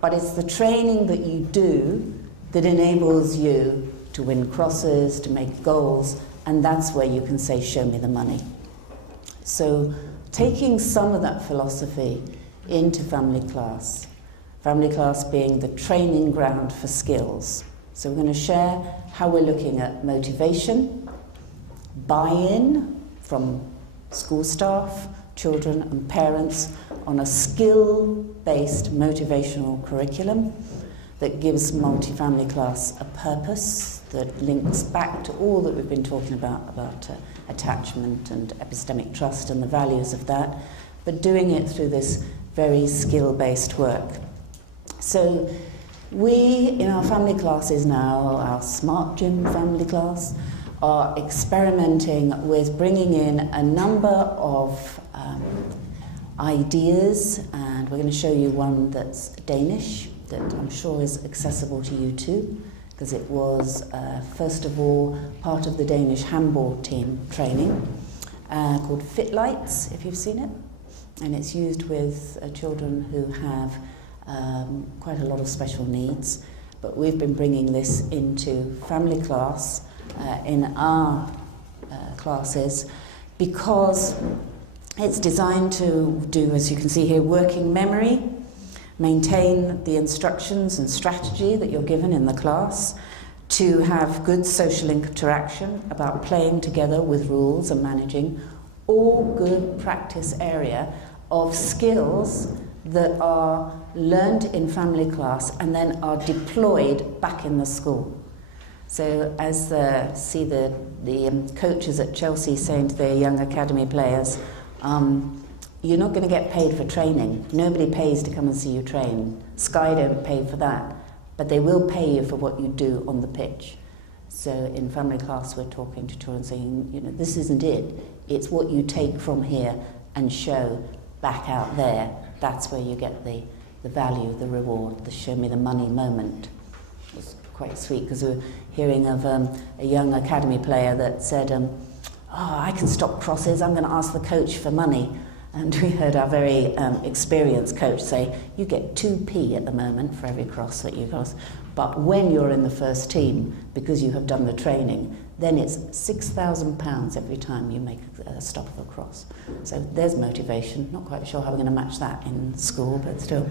but it's the training that you do that enables you to win crosses, to make goals, and that's where you can say, show me the money. So taking some of that philosophy into family class being the training ground for skills. So we're going to share how we're looking at motivation, buy-in from school staff, children and parents on a skill-based motivational curriculum that gives multifamily class a purpose that links back to all that we've been talking about attachment and epistemic trust and the values of that, but doing it through this very skill-based work. So we, in our family classes now, our Smart Gym family class, are experimenting with bringing in a number of ideas, and we're going to show you one that's Danish, that I'm sure is accessible to you too, because it was, first of all, part of the Danish handball team training, called Fit Lights, if you've seen it. And it's used with children who have quite a lot of special needs. But we've been bringing this into family class in our classes because it's designed to do, as you can see here, working memory, maintain the instructions and strategy that you're given in the class, to have good social interaction about playing together with rules and managing, all good practice area of skills that are learned in family class and then are deployed back in the school. So as see the coaches at Chelsea saying to their young academy players, you're not going to get paid for training. Nobody pays to come and see you train. Sky don't pay for that, but they will pay you for what you do on the pitch. So in family class, we're talking to children saying, you know, this isn't it. It's what you take from here and show back out there. That's where you get the value, the reward, the show me the money moment. It was quite sweet because we were hearing of a young academy player that said, I can stop crosses, I'm going to ask the coach for money. And we heard our very experienced coach say, you get 2p at the moment for every cross that you cross. But when you're in the first team, because you have done the training, then it's £6,000 every time you make a stop of a cross. So there's motivation. Not quite sure how we're going to match that in school, but still.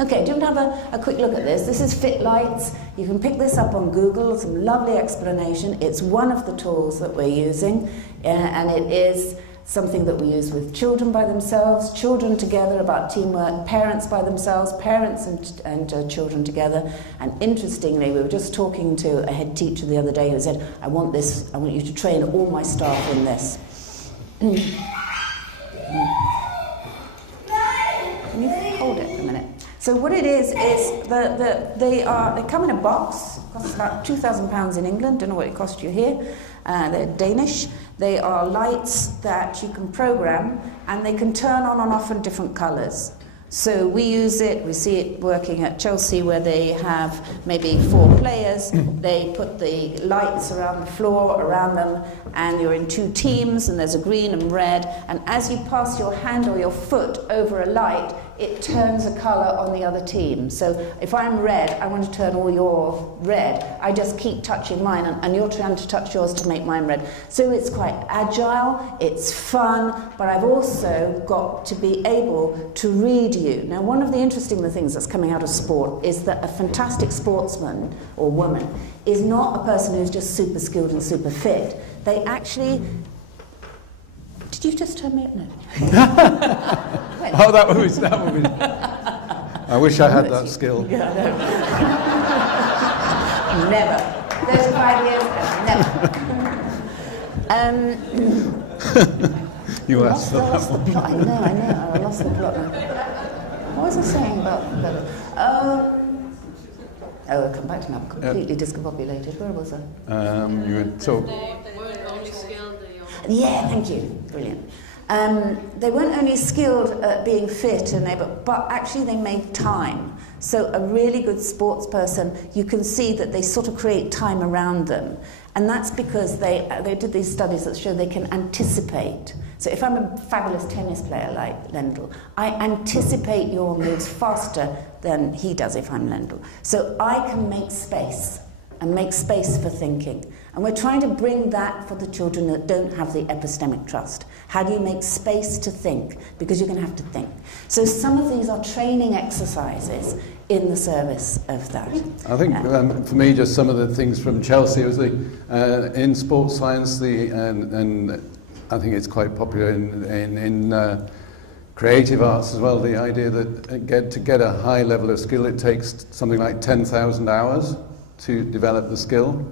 Okay, do you want to have a quick look at this? This is Fit Lights. You can pick this up on Google, some lovely explanation. It's one of the tools that we're using, and it is something that we use with children by themselves, children together about teamwork, parents by themselves, parents and children together. And interestingly, we were just talking to a head teacher the other day who said, I want you to train all my staff in this. Can you hold it for a minute? So what it is they come in a box. It costs about £2,000 in England. Don't know what it cost you here. They're Danish. They are lights that you can program, and they can turn on and off in different colours. So we use it, we see it working at Chelsea where they have maybe 4 players. They put the lights around the floor, around them, and you're in 2 teams, and there's a green and red. And as you pass your hand or your foot over a light, it turns a colour on the other team. So if I'm red, I want to turn all your red. I just keep touching mine, and you're trying to touch yours to make mine red. So it's quite agile, it's fun, but I've also got to be able to read you. Now, one of the interesting things that's coming out of sport is that a fantastic sportsman or woman is not a person who's just super skilled and super fit. They actually... Did you just turn me up? No. Oh, that was. I wish I had that skill. Yeah, no. Never. 35 years, never. You asked for that one. I know. I lost the plot now. What was I saying about that? I'll come back to me. I'm completely discombobulated. Where was I? You were talking. They weren't only skilled, Yeah, thank you. Brilliant. They weren't only skilled at being fit and able, but actually they made time. So a really good sports person, you can see that they sort of create time around them. And that's because they did these studies that show they can anticipate. So if I'm a fabulous tennis player like Lendl, I anticipate your moves faster than he does if I'm Lendl. So I can make space, and make space for thinking. And we're trying to bring that for the children that don't have the epistemic trust. How do you make space to think? Because you're going to have to think. So some of these are training exercises in the service of that. I think for me, just some of the things from Chelsea was in sports science, and I think it's quite popular in creative arts as well, the idea that to get a high level of skill, it takes something like 10,000 hours to develop the skill.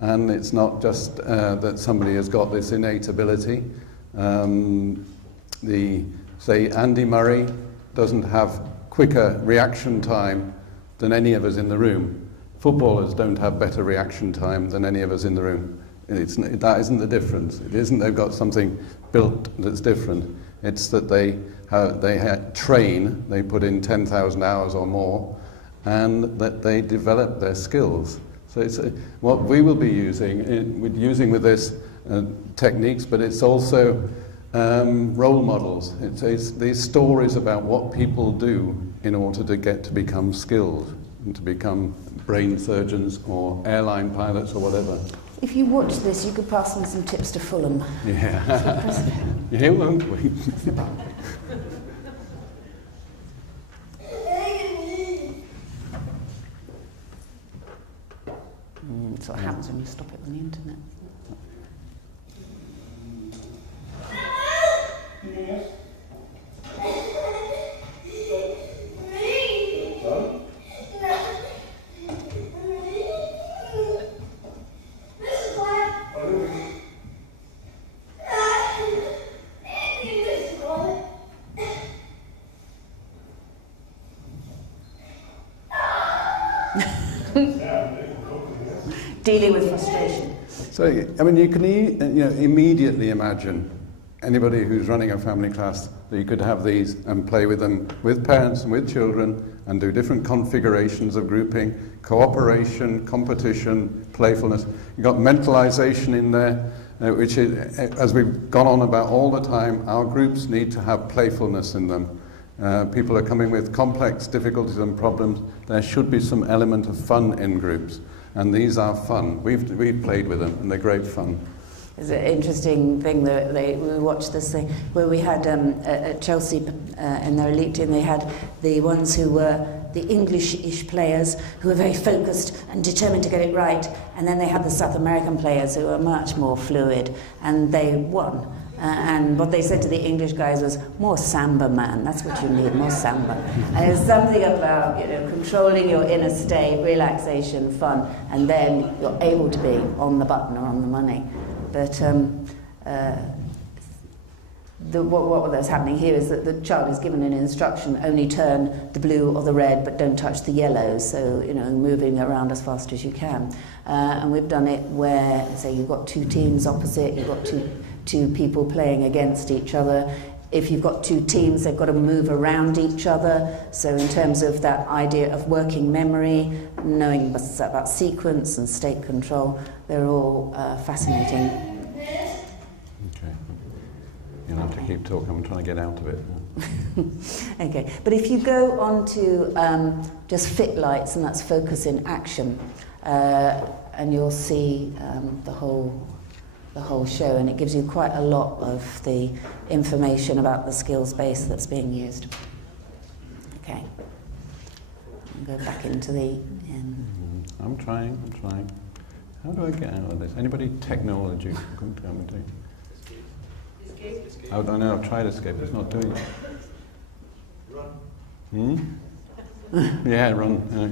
And it's not just that somebody has got this innate ability. Say Andy Murray doesn't have quicker reaction time than any of us in the room. Footballers don't have better reaction time than any of us in the room. That isn't the difference. It isn't they've got something built that's different. It's that they train, they put in 10,000 hours or more, and that they develop their skills. So it's what we will be using with this techniques, but it's also role models. It's these stories about what people do in order to become skilled and to become brain surgeons or airline pilots or whatever. If you watch this, you could pass on some tips to Fulham. Yeah. Yeah, won't we? That's what happens when you stop it on the internet. Dealing with frustration. So, I mean, you can immediately imagine anybody who's running a family class that you could have these and play with them, with parents and with children, and do different configurations of grouping, cooperation, competition, playfulness. You've got mentalization in there, which is, as we've gone on about all the time, our groups need to have playfulness in them. People are coming with complex difficulties and problems. There should be some element of fun in groups. And these are fun. We've played with them, and they're great fun. It's an interesting thing that we watched this thing where we had at Chelsea in their elite team, they had the ones who were the English-ish players who were very focused and determined to get it right, and then they had the South American players who were much more fluid, and they won. And what they said to the English guys was, more samba, man, that's what you need, more samba. And it's something about, controlling your inner state, relaxation, fun, and then you're able to be on the button or on the money. But what's happening here is that the child is given an instruction: only turn the blue or the red, but don't touch the yellow. So, you know, moving around as fast as you can. And we've done it where, say, you've got two teams opposite, you've got two people playing against each other. If you've got two teams, they've got to move around each other. So in terms of that idea of working memory, knowing about sequence and state control, they're all fascinating. Okay. You'll have to keep talking. I'm trying to get out of it. Okay. But if you go on to just fit lights, and that's focus in action, and you'll see the whole show, and it gives you quite a lot of the information about the skills base that's being used. Okay. I'll go back into the... I'm trying. How do I get out of this? Anybody technology? Escape. Oh, no, I've tried escape. It's not doing it. Run. Yeah, run. Yeah.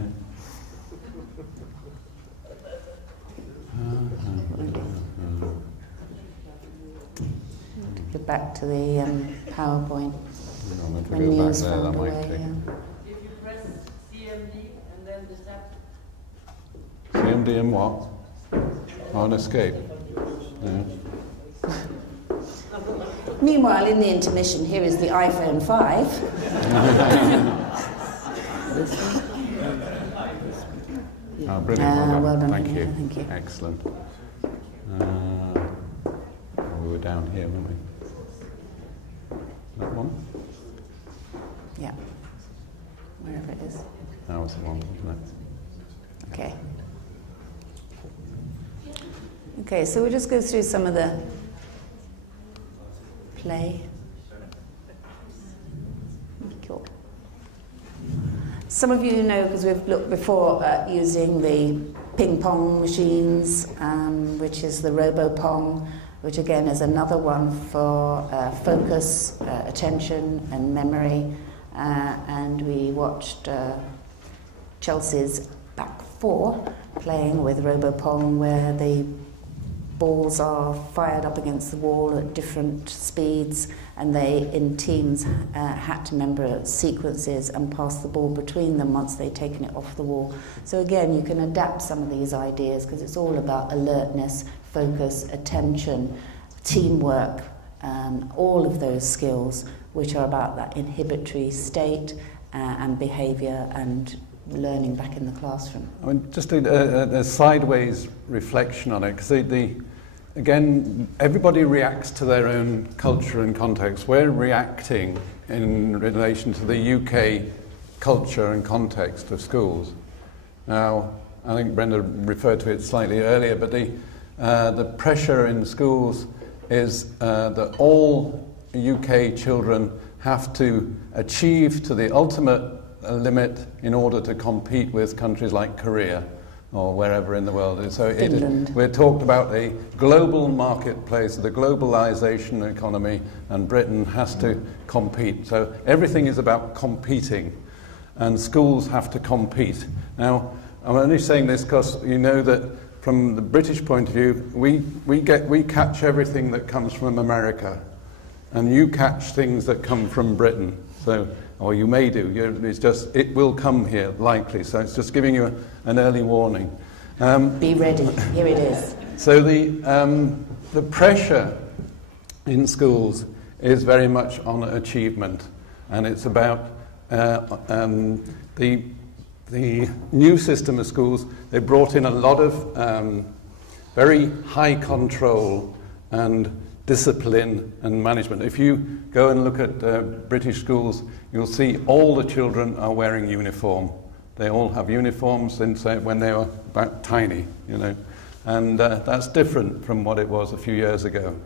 Get back to the PowerPoint. If we When go back news there, that found a might way, take. If you press CMD and then the step. CMD and what? On escape. Yeah. Meanwhile, in the intermission, here is the iPhone 5. Oh, brilliant. Well done. Thank you. Yeah, thank you. Excellent. We were down here, weren't we? That one? Yeah. Wherever it is. That was the one, wasn't it? Okay. Okay, so we'll just go through some of the play. Cool. Some of you know, because we've looked before at using the ping pong machines, which is the RoboPong, which again is another one for focus, attention and memory. And we watched Chelsea's back four playing with RoboPong, where the balls are fired up against the wall at different speeds, and they, in teams, had to remember sequences and pass the ball between them once they'd taken it off the wall. So again, you can adapt some of these ideas, because it's all about alertness, focus, attention, teamwork, all of those skills, which are about that inhibitory state and behaviour and learning back in the classroom. I mean, just a sideways reflection on it, because again, everybody reacts to their own culture and context. We're reacting in relation to the UK culture and context of schools. Now, I think Brenda referred to it slightly earlier, but the pressure in schools is that all UK children have to achieve to the ultimate limit in order to compete with countries like Korea or wherever in the world. So we're talked about a global marketplace, the globalization economy, and Britain has to compete. So everything is about competing, and schools have to compete. Now, I'm only saying this because you know that from the British point of view, we catch everything that comes from America, and you catch things that come from Britain. So, or you may do. It's just, it will come here, likely. So it's just giving you an early warning. Be ready. Here it is. So the pressure in schools is very much on achievement, and it's about the new system of schools. They brought in a lot of very high control and discipline and management. If you go and look at British schools, you'll see all the children are wearing uniform. They all have uniforms since when they were about tiny, you know. And that's different from what it was a few years ago.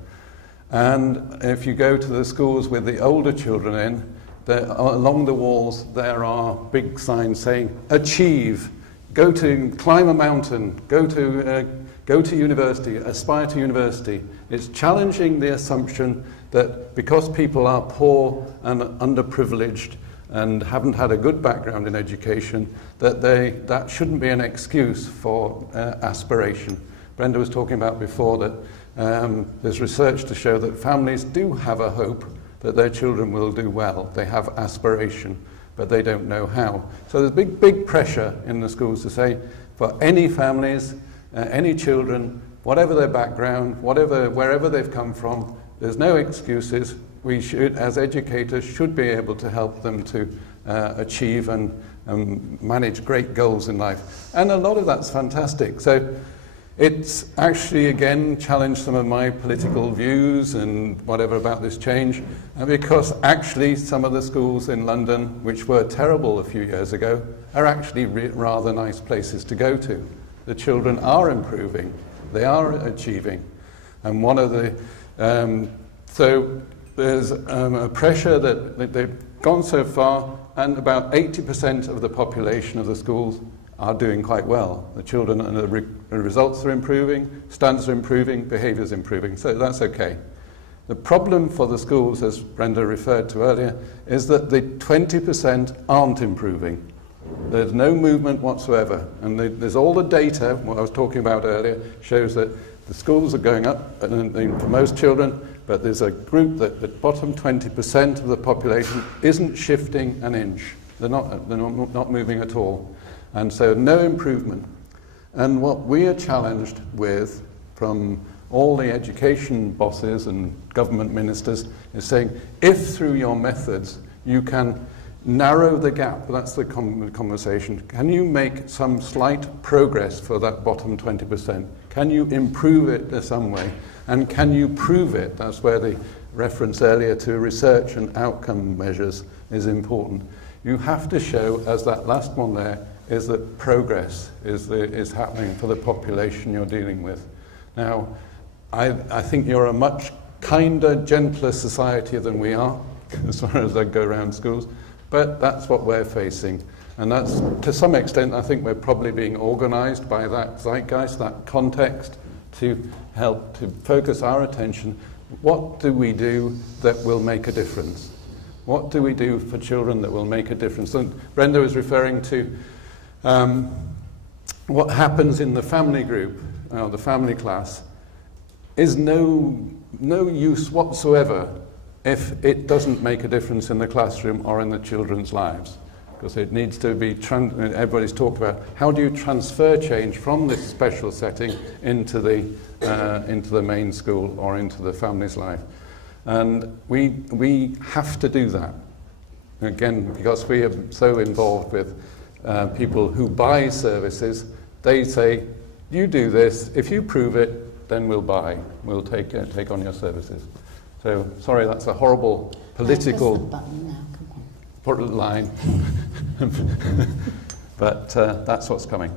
And if you go to the schools with the older children in, along the walls there are big signs saying, achieve, climb a mountain, go to university, aspire to university. It's challenging the assumption that because people are poor and underprivileged and haven't had a good background in education, that shouldn't be an excuse for aspiration. Brenda was talking about before that there's research to show that families do have a hope that their children will do well. They have aspiration, but they don't know how. So there's big pressure in the schools to say, for any families, any children, whatever their background, wherever they've come from, there's no excuses. We should, as educators, should be able to help them to achieve and manage great goals in life. And a lot of that's fantastic. So it's actually, again, challenged some of my political views and whatever about this change, because actually some of the schools in London, which were terrible a few years ago, are actually rather nice places to go to. The children are improving, they are achieving. And one of the, so there's a pressure that they've gone so far, and about 80% of the population of the schools are doing quite well. The children and the results are improving, standards are improving, behaviours improving, so that's okay. The problem for the schools, as Brenda referred to earlier, is that the 20% aren't improving. There's no movement whatsoever, and there's all the data, what I was talking about earlier, shows that the schools are going up for most children, but there's a group that the bottom 20% of the population isn't shifting an inch. They're not moving at all. And so no improvement. And what we are challenged with from all the education bosses and government ministers is saying, if through your methods you can narrow the gap, that's the conversation, can you make some slight progress for that bottom 20%? Can you improve it in some way? And can you prove it? That's where the reference earlier to research and outcome measures is important. You have to show, as that last one there, is that progress is happening for the population you're dealing with. Now, I think you're a much kinder, gentler society than we are, as far as I go around schools, but that's what we're facing. And that's, to some extent, I think we're probably being organised by that zeitgeist, that context, to help to focus our attention. What do we do that will make a difference? What do we do for children that will make a difference? And Brenda was referring to what happens in the family group, the family class, is no use whatsoever if it doesn't make a difference in the classroom or in the children's lives. Because it needs to be, everybody's talked about, how do you transfer change from this special setting into the main school or into the family's life? And we have to do that. Again, because we are so involved with people who buy services, they say, you do this, if you prove it, then we'll buy, we'll take on your services. So, sorry, that's a horrible political line, but that's what's coming.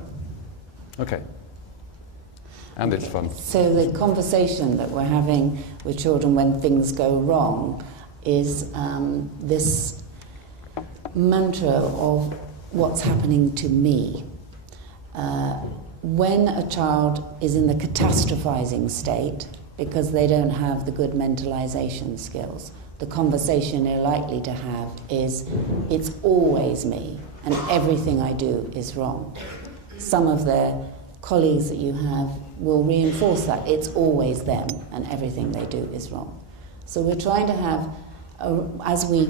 Okay. And it's fun. So the conversation that we're having with children when things go wrong is this mantra of what's happening to me. When a child is in the catastrophizing state because they don't have the good mentalization skills, the conversation they're likely to have is, it's always me and everything I do is wrong. Some of their colleagues that you have will reinforce that. It's always them and everything they do is wrong. So we're trying to have, as we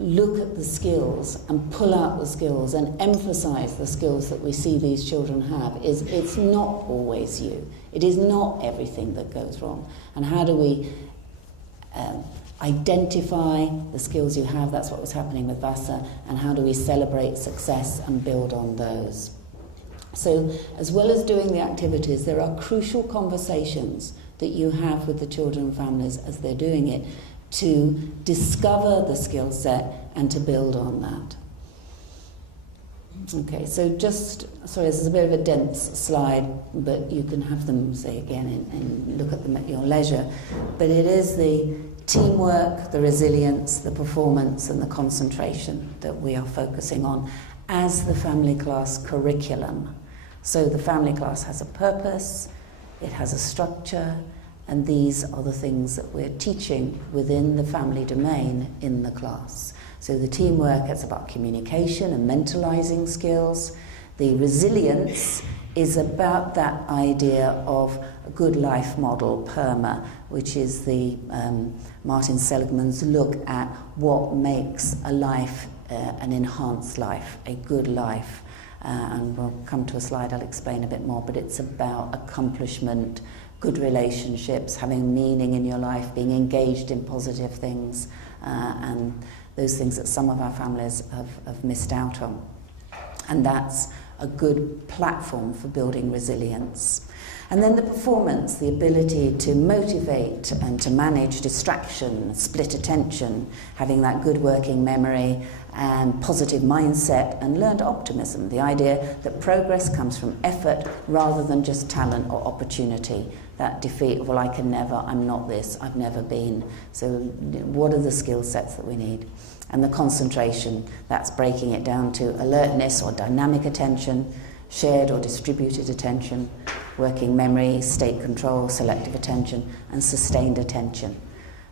look at the skills and pull out the skills and emphasize the skills that we see these children have, is it's not always you. It is not everything that goes wrong. And how do we identify the skills you have? That's what was happening with Vasa. And how do we celebrate success and build on those? So as well as doing the activities, there are crucial conversations that you have with the children and families as they're doing it to discover the skill set and to build on that. Okay, so just, sorry, this is a bit of a dense slide, but you can have them, say again, and look at them at your leisure. But it is the teamwork, the resilience, the performance and the concentration that we are focusing on as the family class curriculum. So the family class has a purpose, it has a structure, and these are the things that we're teaching within the family domain in the class. So the teamwork, it's about communication and mentalizing skills. The resilience is about that idea of a good life model, PERMA, which is the Martin Seligman's look at what makes a life an enhanced life, a good life. And we'll come to a slide, I'll explain a bit more, but it's about accomplishment, good relationships, having meaning in your life, being engaged in positive things, and those things that some of our families have missed out on. And that's a good platform for building resilience. And then the performance, the ability to motivate and to manage distraction, split attention, having that good working memory and positive mindset and learned optimism, the idea that progress comes from effort rather than just talent or opportunity. That defeat of, well, I can never, I'm not this, I've never been. So what are the skill sets that we need? And the concentration, that's breaking it down to alertness or dynamic attention, shared or distributed attention, working memory, state control, selective attention, and sustained attention.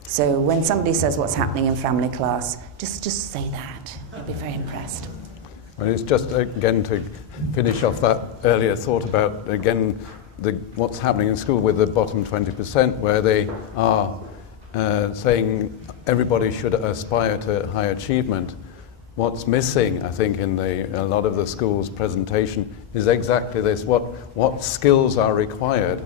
So when somebody says what's happening in family class, just say that. You'll be very impressed. Well, it's just, again, to finish off that earlier thought about, again, what's happening in school with the bottom 20%, where they are saying everybody should aspire to high achievement. What's missing, I think, in a lot of the school's presentation is exactly this: what skills are required,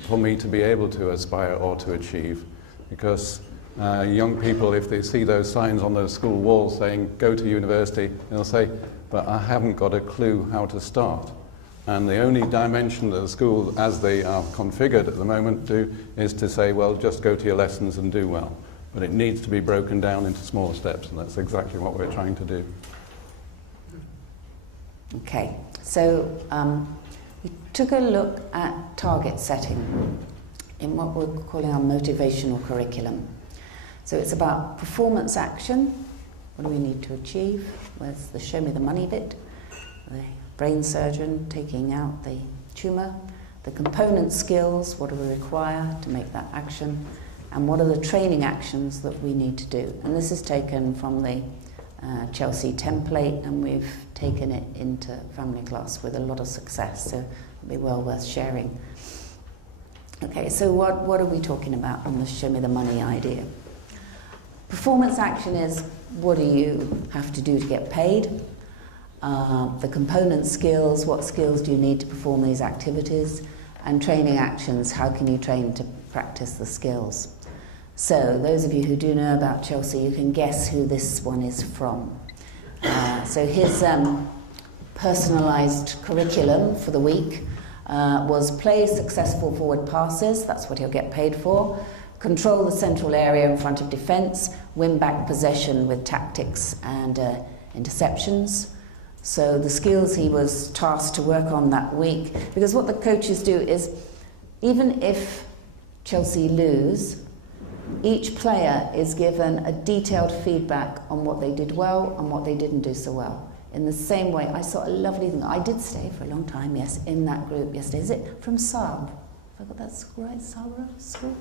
for me to be able to aspire or to achieve. Because young people, if they see those signs on the school walls saying "Go to university," they'll say, "But I haven't got a clue how to start." And the only dimension that the school, as they are configured at the moment, do is to say, well, just go to your lessons and do well. But it needs to be broken down into small steps, and that's exactly what we're trying to do. Okay, so we took a look at target setting in what we're calling our motivational curriculum. So it's about performance action. What do we need to achieve? Where's the show me the money bit? The brain surgeon taking out the tumour. The component skills, what do we require to make that action? And what are the training actions that we need to do? And this is taken from the Chelsea template, and we've taken it into family class with a lot of success, so it'll be well worth sharing. Okay, so what are we talking about on the show me the money idea? Performance action is, what do you have to do to get paid? The component skills, what skills do you need to perform these activities? And training actions, how can you train to practice the skills? So those of you who do know about Chelsea, you can guess who this one is from. So his personalised curriculum for the week was play successful forward passes, that's what he'll get paid for, control the central area in front of defence, win back possession with tactics and interceptions. So the skills he was tasked to work on that week, because what the coaches do is, even if Chelsea lose, each player is given a detailed feedback on what they did well and what they didn't do so well. In the same way, I saw a lovely thing. I did stay for a long time, yes, in that group yesterday. Is it from Saab? Have I got that school right? Saab School?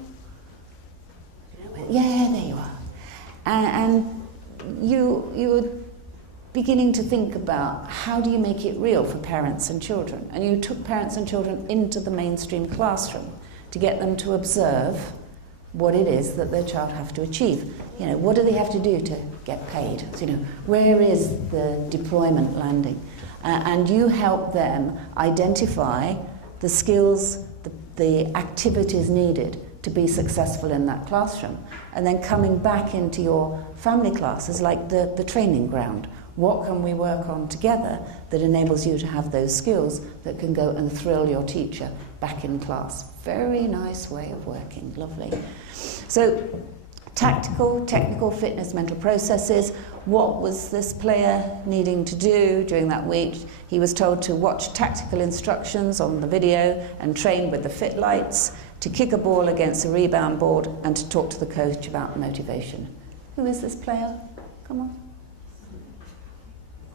Yeah, there you are. And you were beginning to think about how do you make it real for parents and children. And you took parents and children into the mainstream classroom to get them to observe what it is that their child have to achieve. What do they have to do to get paid? So, where is the deployment landing? And you help them identify the skills, the activities needed to be successful in that classroom. And then coming back into your family class is like the training ground. What can we work on together that enables you to have those skills that can go and thrill your teacher back in class? Very nice way of working, lovely. So, tactical, technical, fitness, mental processes. What was this player needing to do during that week? He was told to watch tactical instructions on the video and train with the fit lights, to kick a ball against a rebound board, and to talk to the coach about motivation. Who is this player? Come on.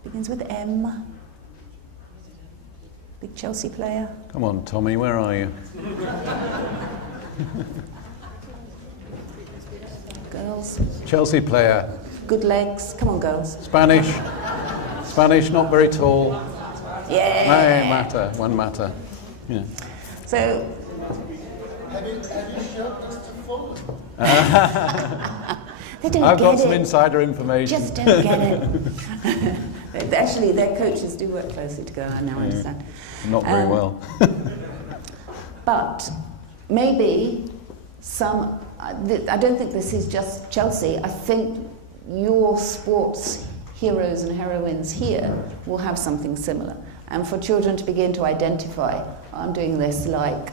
Begins with M. Big Chelsea player. Come on, Tommy, where are you? Girls. Chelsea player. Good legs. Come on, girls. Spanish, not very tall. Yeah. Matter, one matter. Yeah. So, Have you showed this to Fulham? they don't I've get got some it. insider information. Just don't get it. Actually, their coaches do work closely together, I now understand. Not very well. But maybe some... I don't think this is just Chelsea. I think your sports heroes and heroines here will have something similar. And for children to begin to identify, I'm doing this like,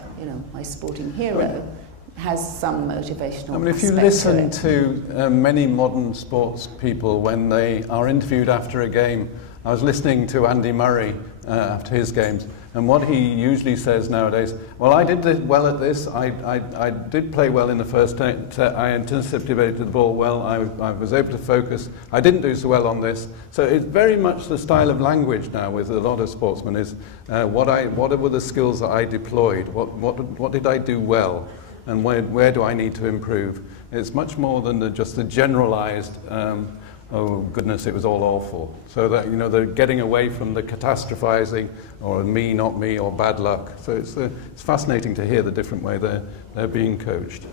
my sporting hero, has some motivational If you listen to many modern sports people when they are interviewed after a game, I was listening to Andy Murray after his games, and what he usually says nowadays, well, I did well at this, I did play well in the first set, I anticipated the ball well, I was able to focus, I didn't do so well on this. So it's very much the style of language now with a lot of sportsmen is what were the skills that I deployed, what did I do well, and where do I need to improve. It's much more than just the generalized oh goodness, it was all awful. So that, they're getting away from the catastrophizing or me, not me, or bad luck. So it's fascinating to hear the different way they're being coached.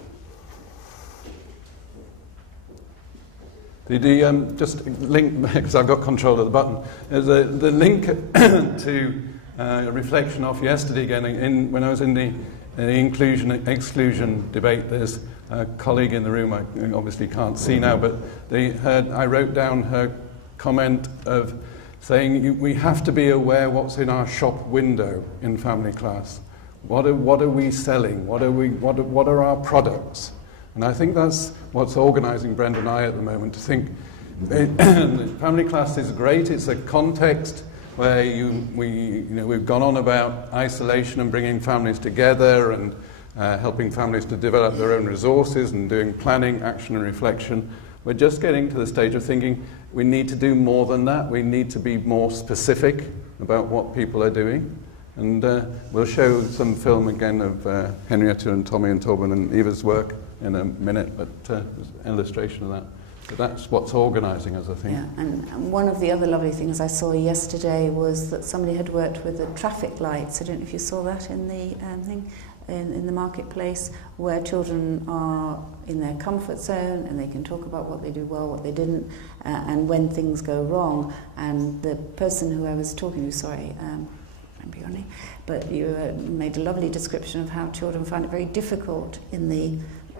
Just link, because I've got control of the button, is the link to a reflection off yesterday again, when I was in the inclusion-exclusion debate. There's a colleague in the room I obviously can't see now, but I wrote down her comment of saying we have to be aware what's in our shop window in family class. What are we selling? What are our products? And I think that's what's organising Brenda and I at the moment, to think family class is great. It's a context where we've gone on about isolation and bringing families together and helping families to develop their own resources and doing planning, action and reflection. We're just getting to the stage of thinking we need to do more than that. We need to be more specific about what people are doing. And we'll show some film again of Henrietta and Tommy and Torben and Eva's work in a minute, but an illustration of that. So that's what's organising us, I think. Yeah, and one of the other lovely things I saw yesterday was that somebody had worked with the traffic lights. I don't know if you saw that in the thing, in the marketplace, where children are in their comfort zone and they can talk about what they do well, what they didn't, and when things go wrong. And the person who I was talking to, sorry, I don't remember your name, but you made a lovely description of how children find it very difficult in the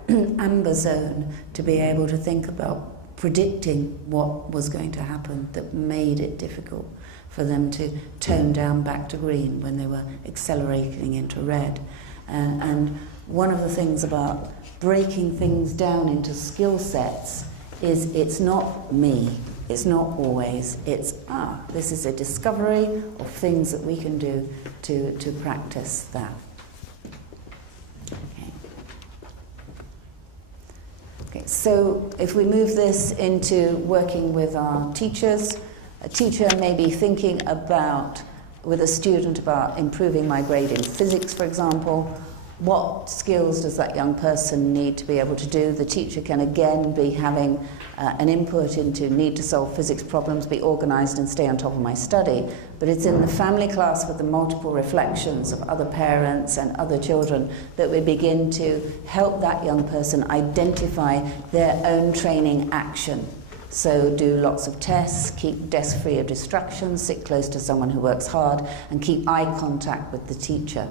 amber zone to be able to think about predicting what was going to happen, that made it difficult for them to tone down back to green when they were accelerating into red. And one of the things about breaking things down into skill sets is it's not me, it's not always, it's this is a discovery of things that we can do to practice that. Okay, so if we move this into working with our teachers, a teacher may be thinking about, with a student, about improving my grade in physics, for example. What skills does that young person need to be able to do? The teacher can again be having an input into need to solve physics problems, be organised and stay on top of my study. But it's in the family class with the multiple reflections of other parents and other children that we begin to help that young person identify their own training action. So do lots of tests, keep desk free of distractions, sit close to someone who works hard, and keep eye contact with the teacher.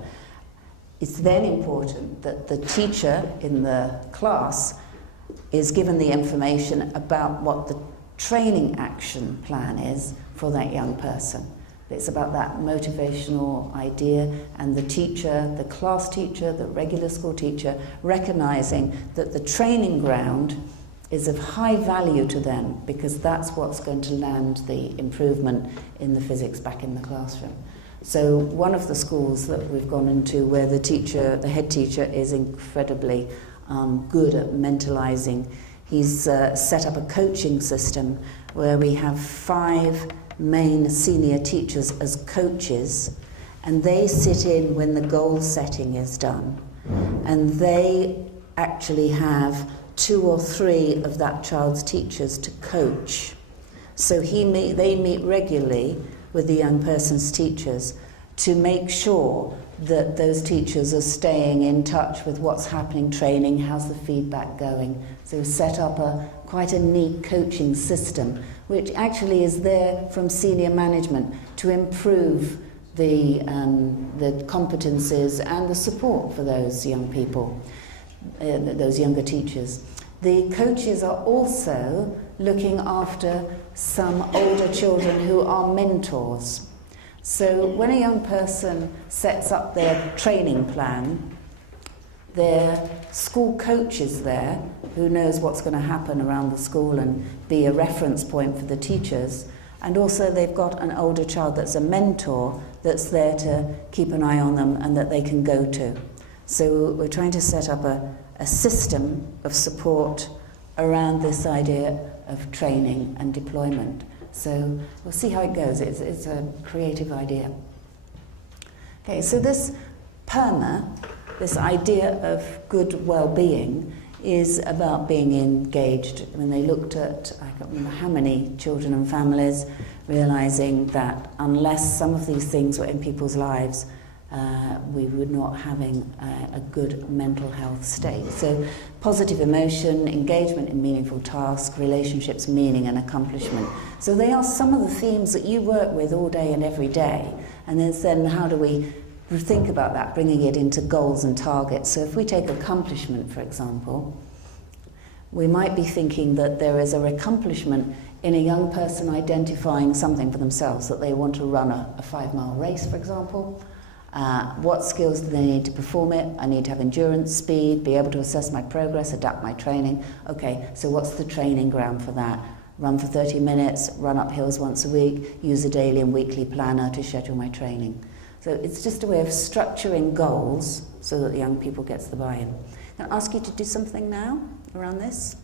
It's then important that the teacher in the class is given the information about what the training action plan is for that young person. It's about that motivational idea, and the teacher, the class teacher, the regular school teacher, recognizing that the training ground is of high value to them because that's what's going to land the improvement in the physics back in the classroom. So one of the schools that we've gone into where the teacher, the head teacher, is incredibly good at mentalizing, he's set up a coaching system where we have 5 main senior teachers as coaches, and they sit in when the goal setting is done. And they actually have 2 or 3 of that child's teachers to coach. So they meet regularly with the young person's teachers to make sure that those teachers are staying in touch with what's happening, training, how's the feedback going. So we've set up quite a neat coaching system, which actually is there from senior management to improve the competences and the support for those young people, those younger teachers. The coaches are also looking after some older children who are mentors. So when a young person sets up their training plan, their school coach is there who knows what's going to happen around the school and be a reference point for the teachers. And also they've got an older child that's a mentor that's there to keep an eye on them and that they can go to. So we're trying to set up a system of support around this idea of training and deployment. So we'll see how it goes. It's a creative idea. Okay, so this PERMA, this idea of good well-being, is about being engaged. When they looked at, I can't remember how many children and families, realising that unless some of these things were in people's lives, we were not having a good mental health state. So positive emotion, engagement in meaningful tasks, relationships, meaning and accomplishment. So they are some of the themes that you work with all day and every day. And then how do we think about that, bringing it into goals and targets? So if we take accomplishment, for example, we might be thinking that there is an accomplishment in a young person identifying something for themselves, that they want to run a 5-mile race, for example. What skills do they need to perform it? I need to have endurance, speed, be able to assess my progress, adapt my training. Okay, so what's the training ground for that? Run for 30 minutes, run up hills once a week, use a daily and weekly planner to schedule my training. So it's just a way of structuring goals so that the young people gets the buy-in. Can I ask you to do something now around this?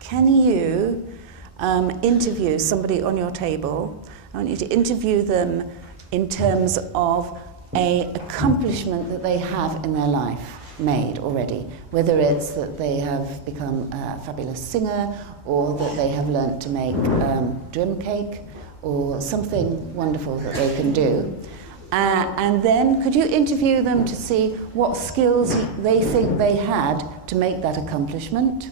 Can you interview somebody on your table? I want you to interview them in terms of an accomplishment that they have in their life made already, whether it's that they have become a fabulous singer or that they have learnt to make drum cake or something wonderful that they can do. And then could you interview them to see what skills they think they had to make that accomplishment,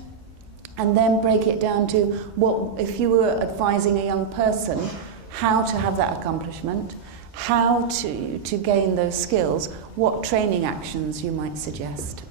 and then break it down to what, if you were advising a young person how to have that accomplishment, how to gain those skills, what training actions you might suggest.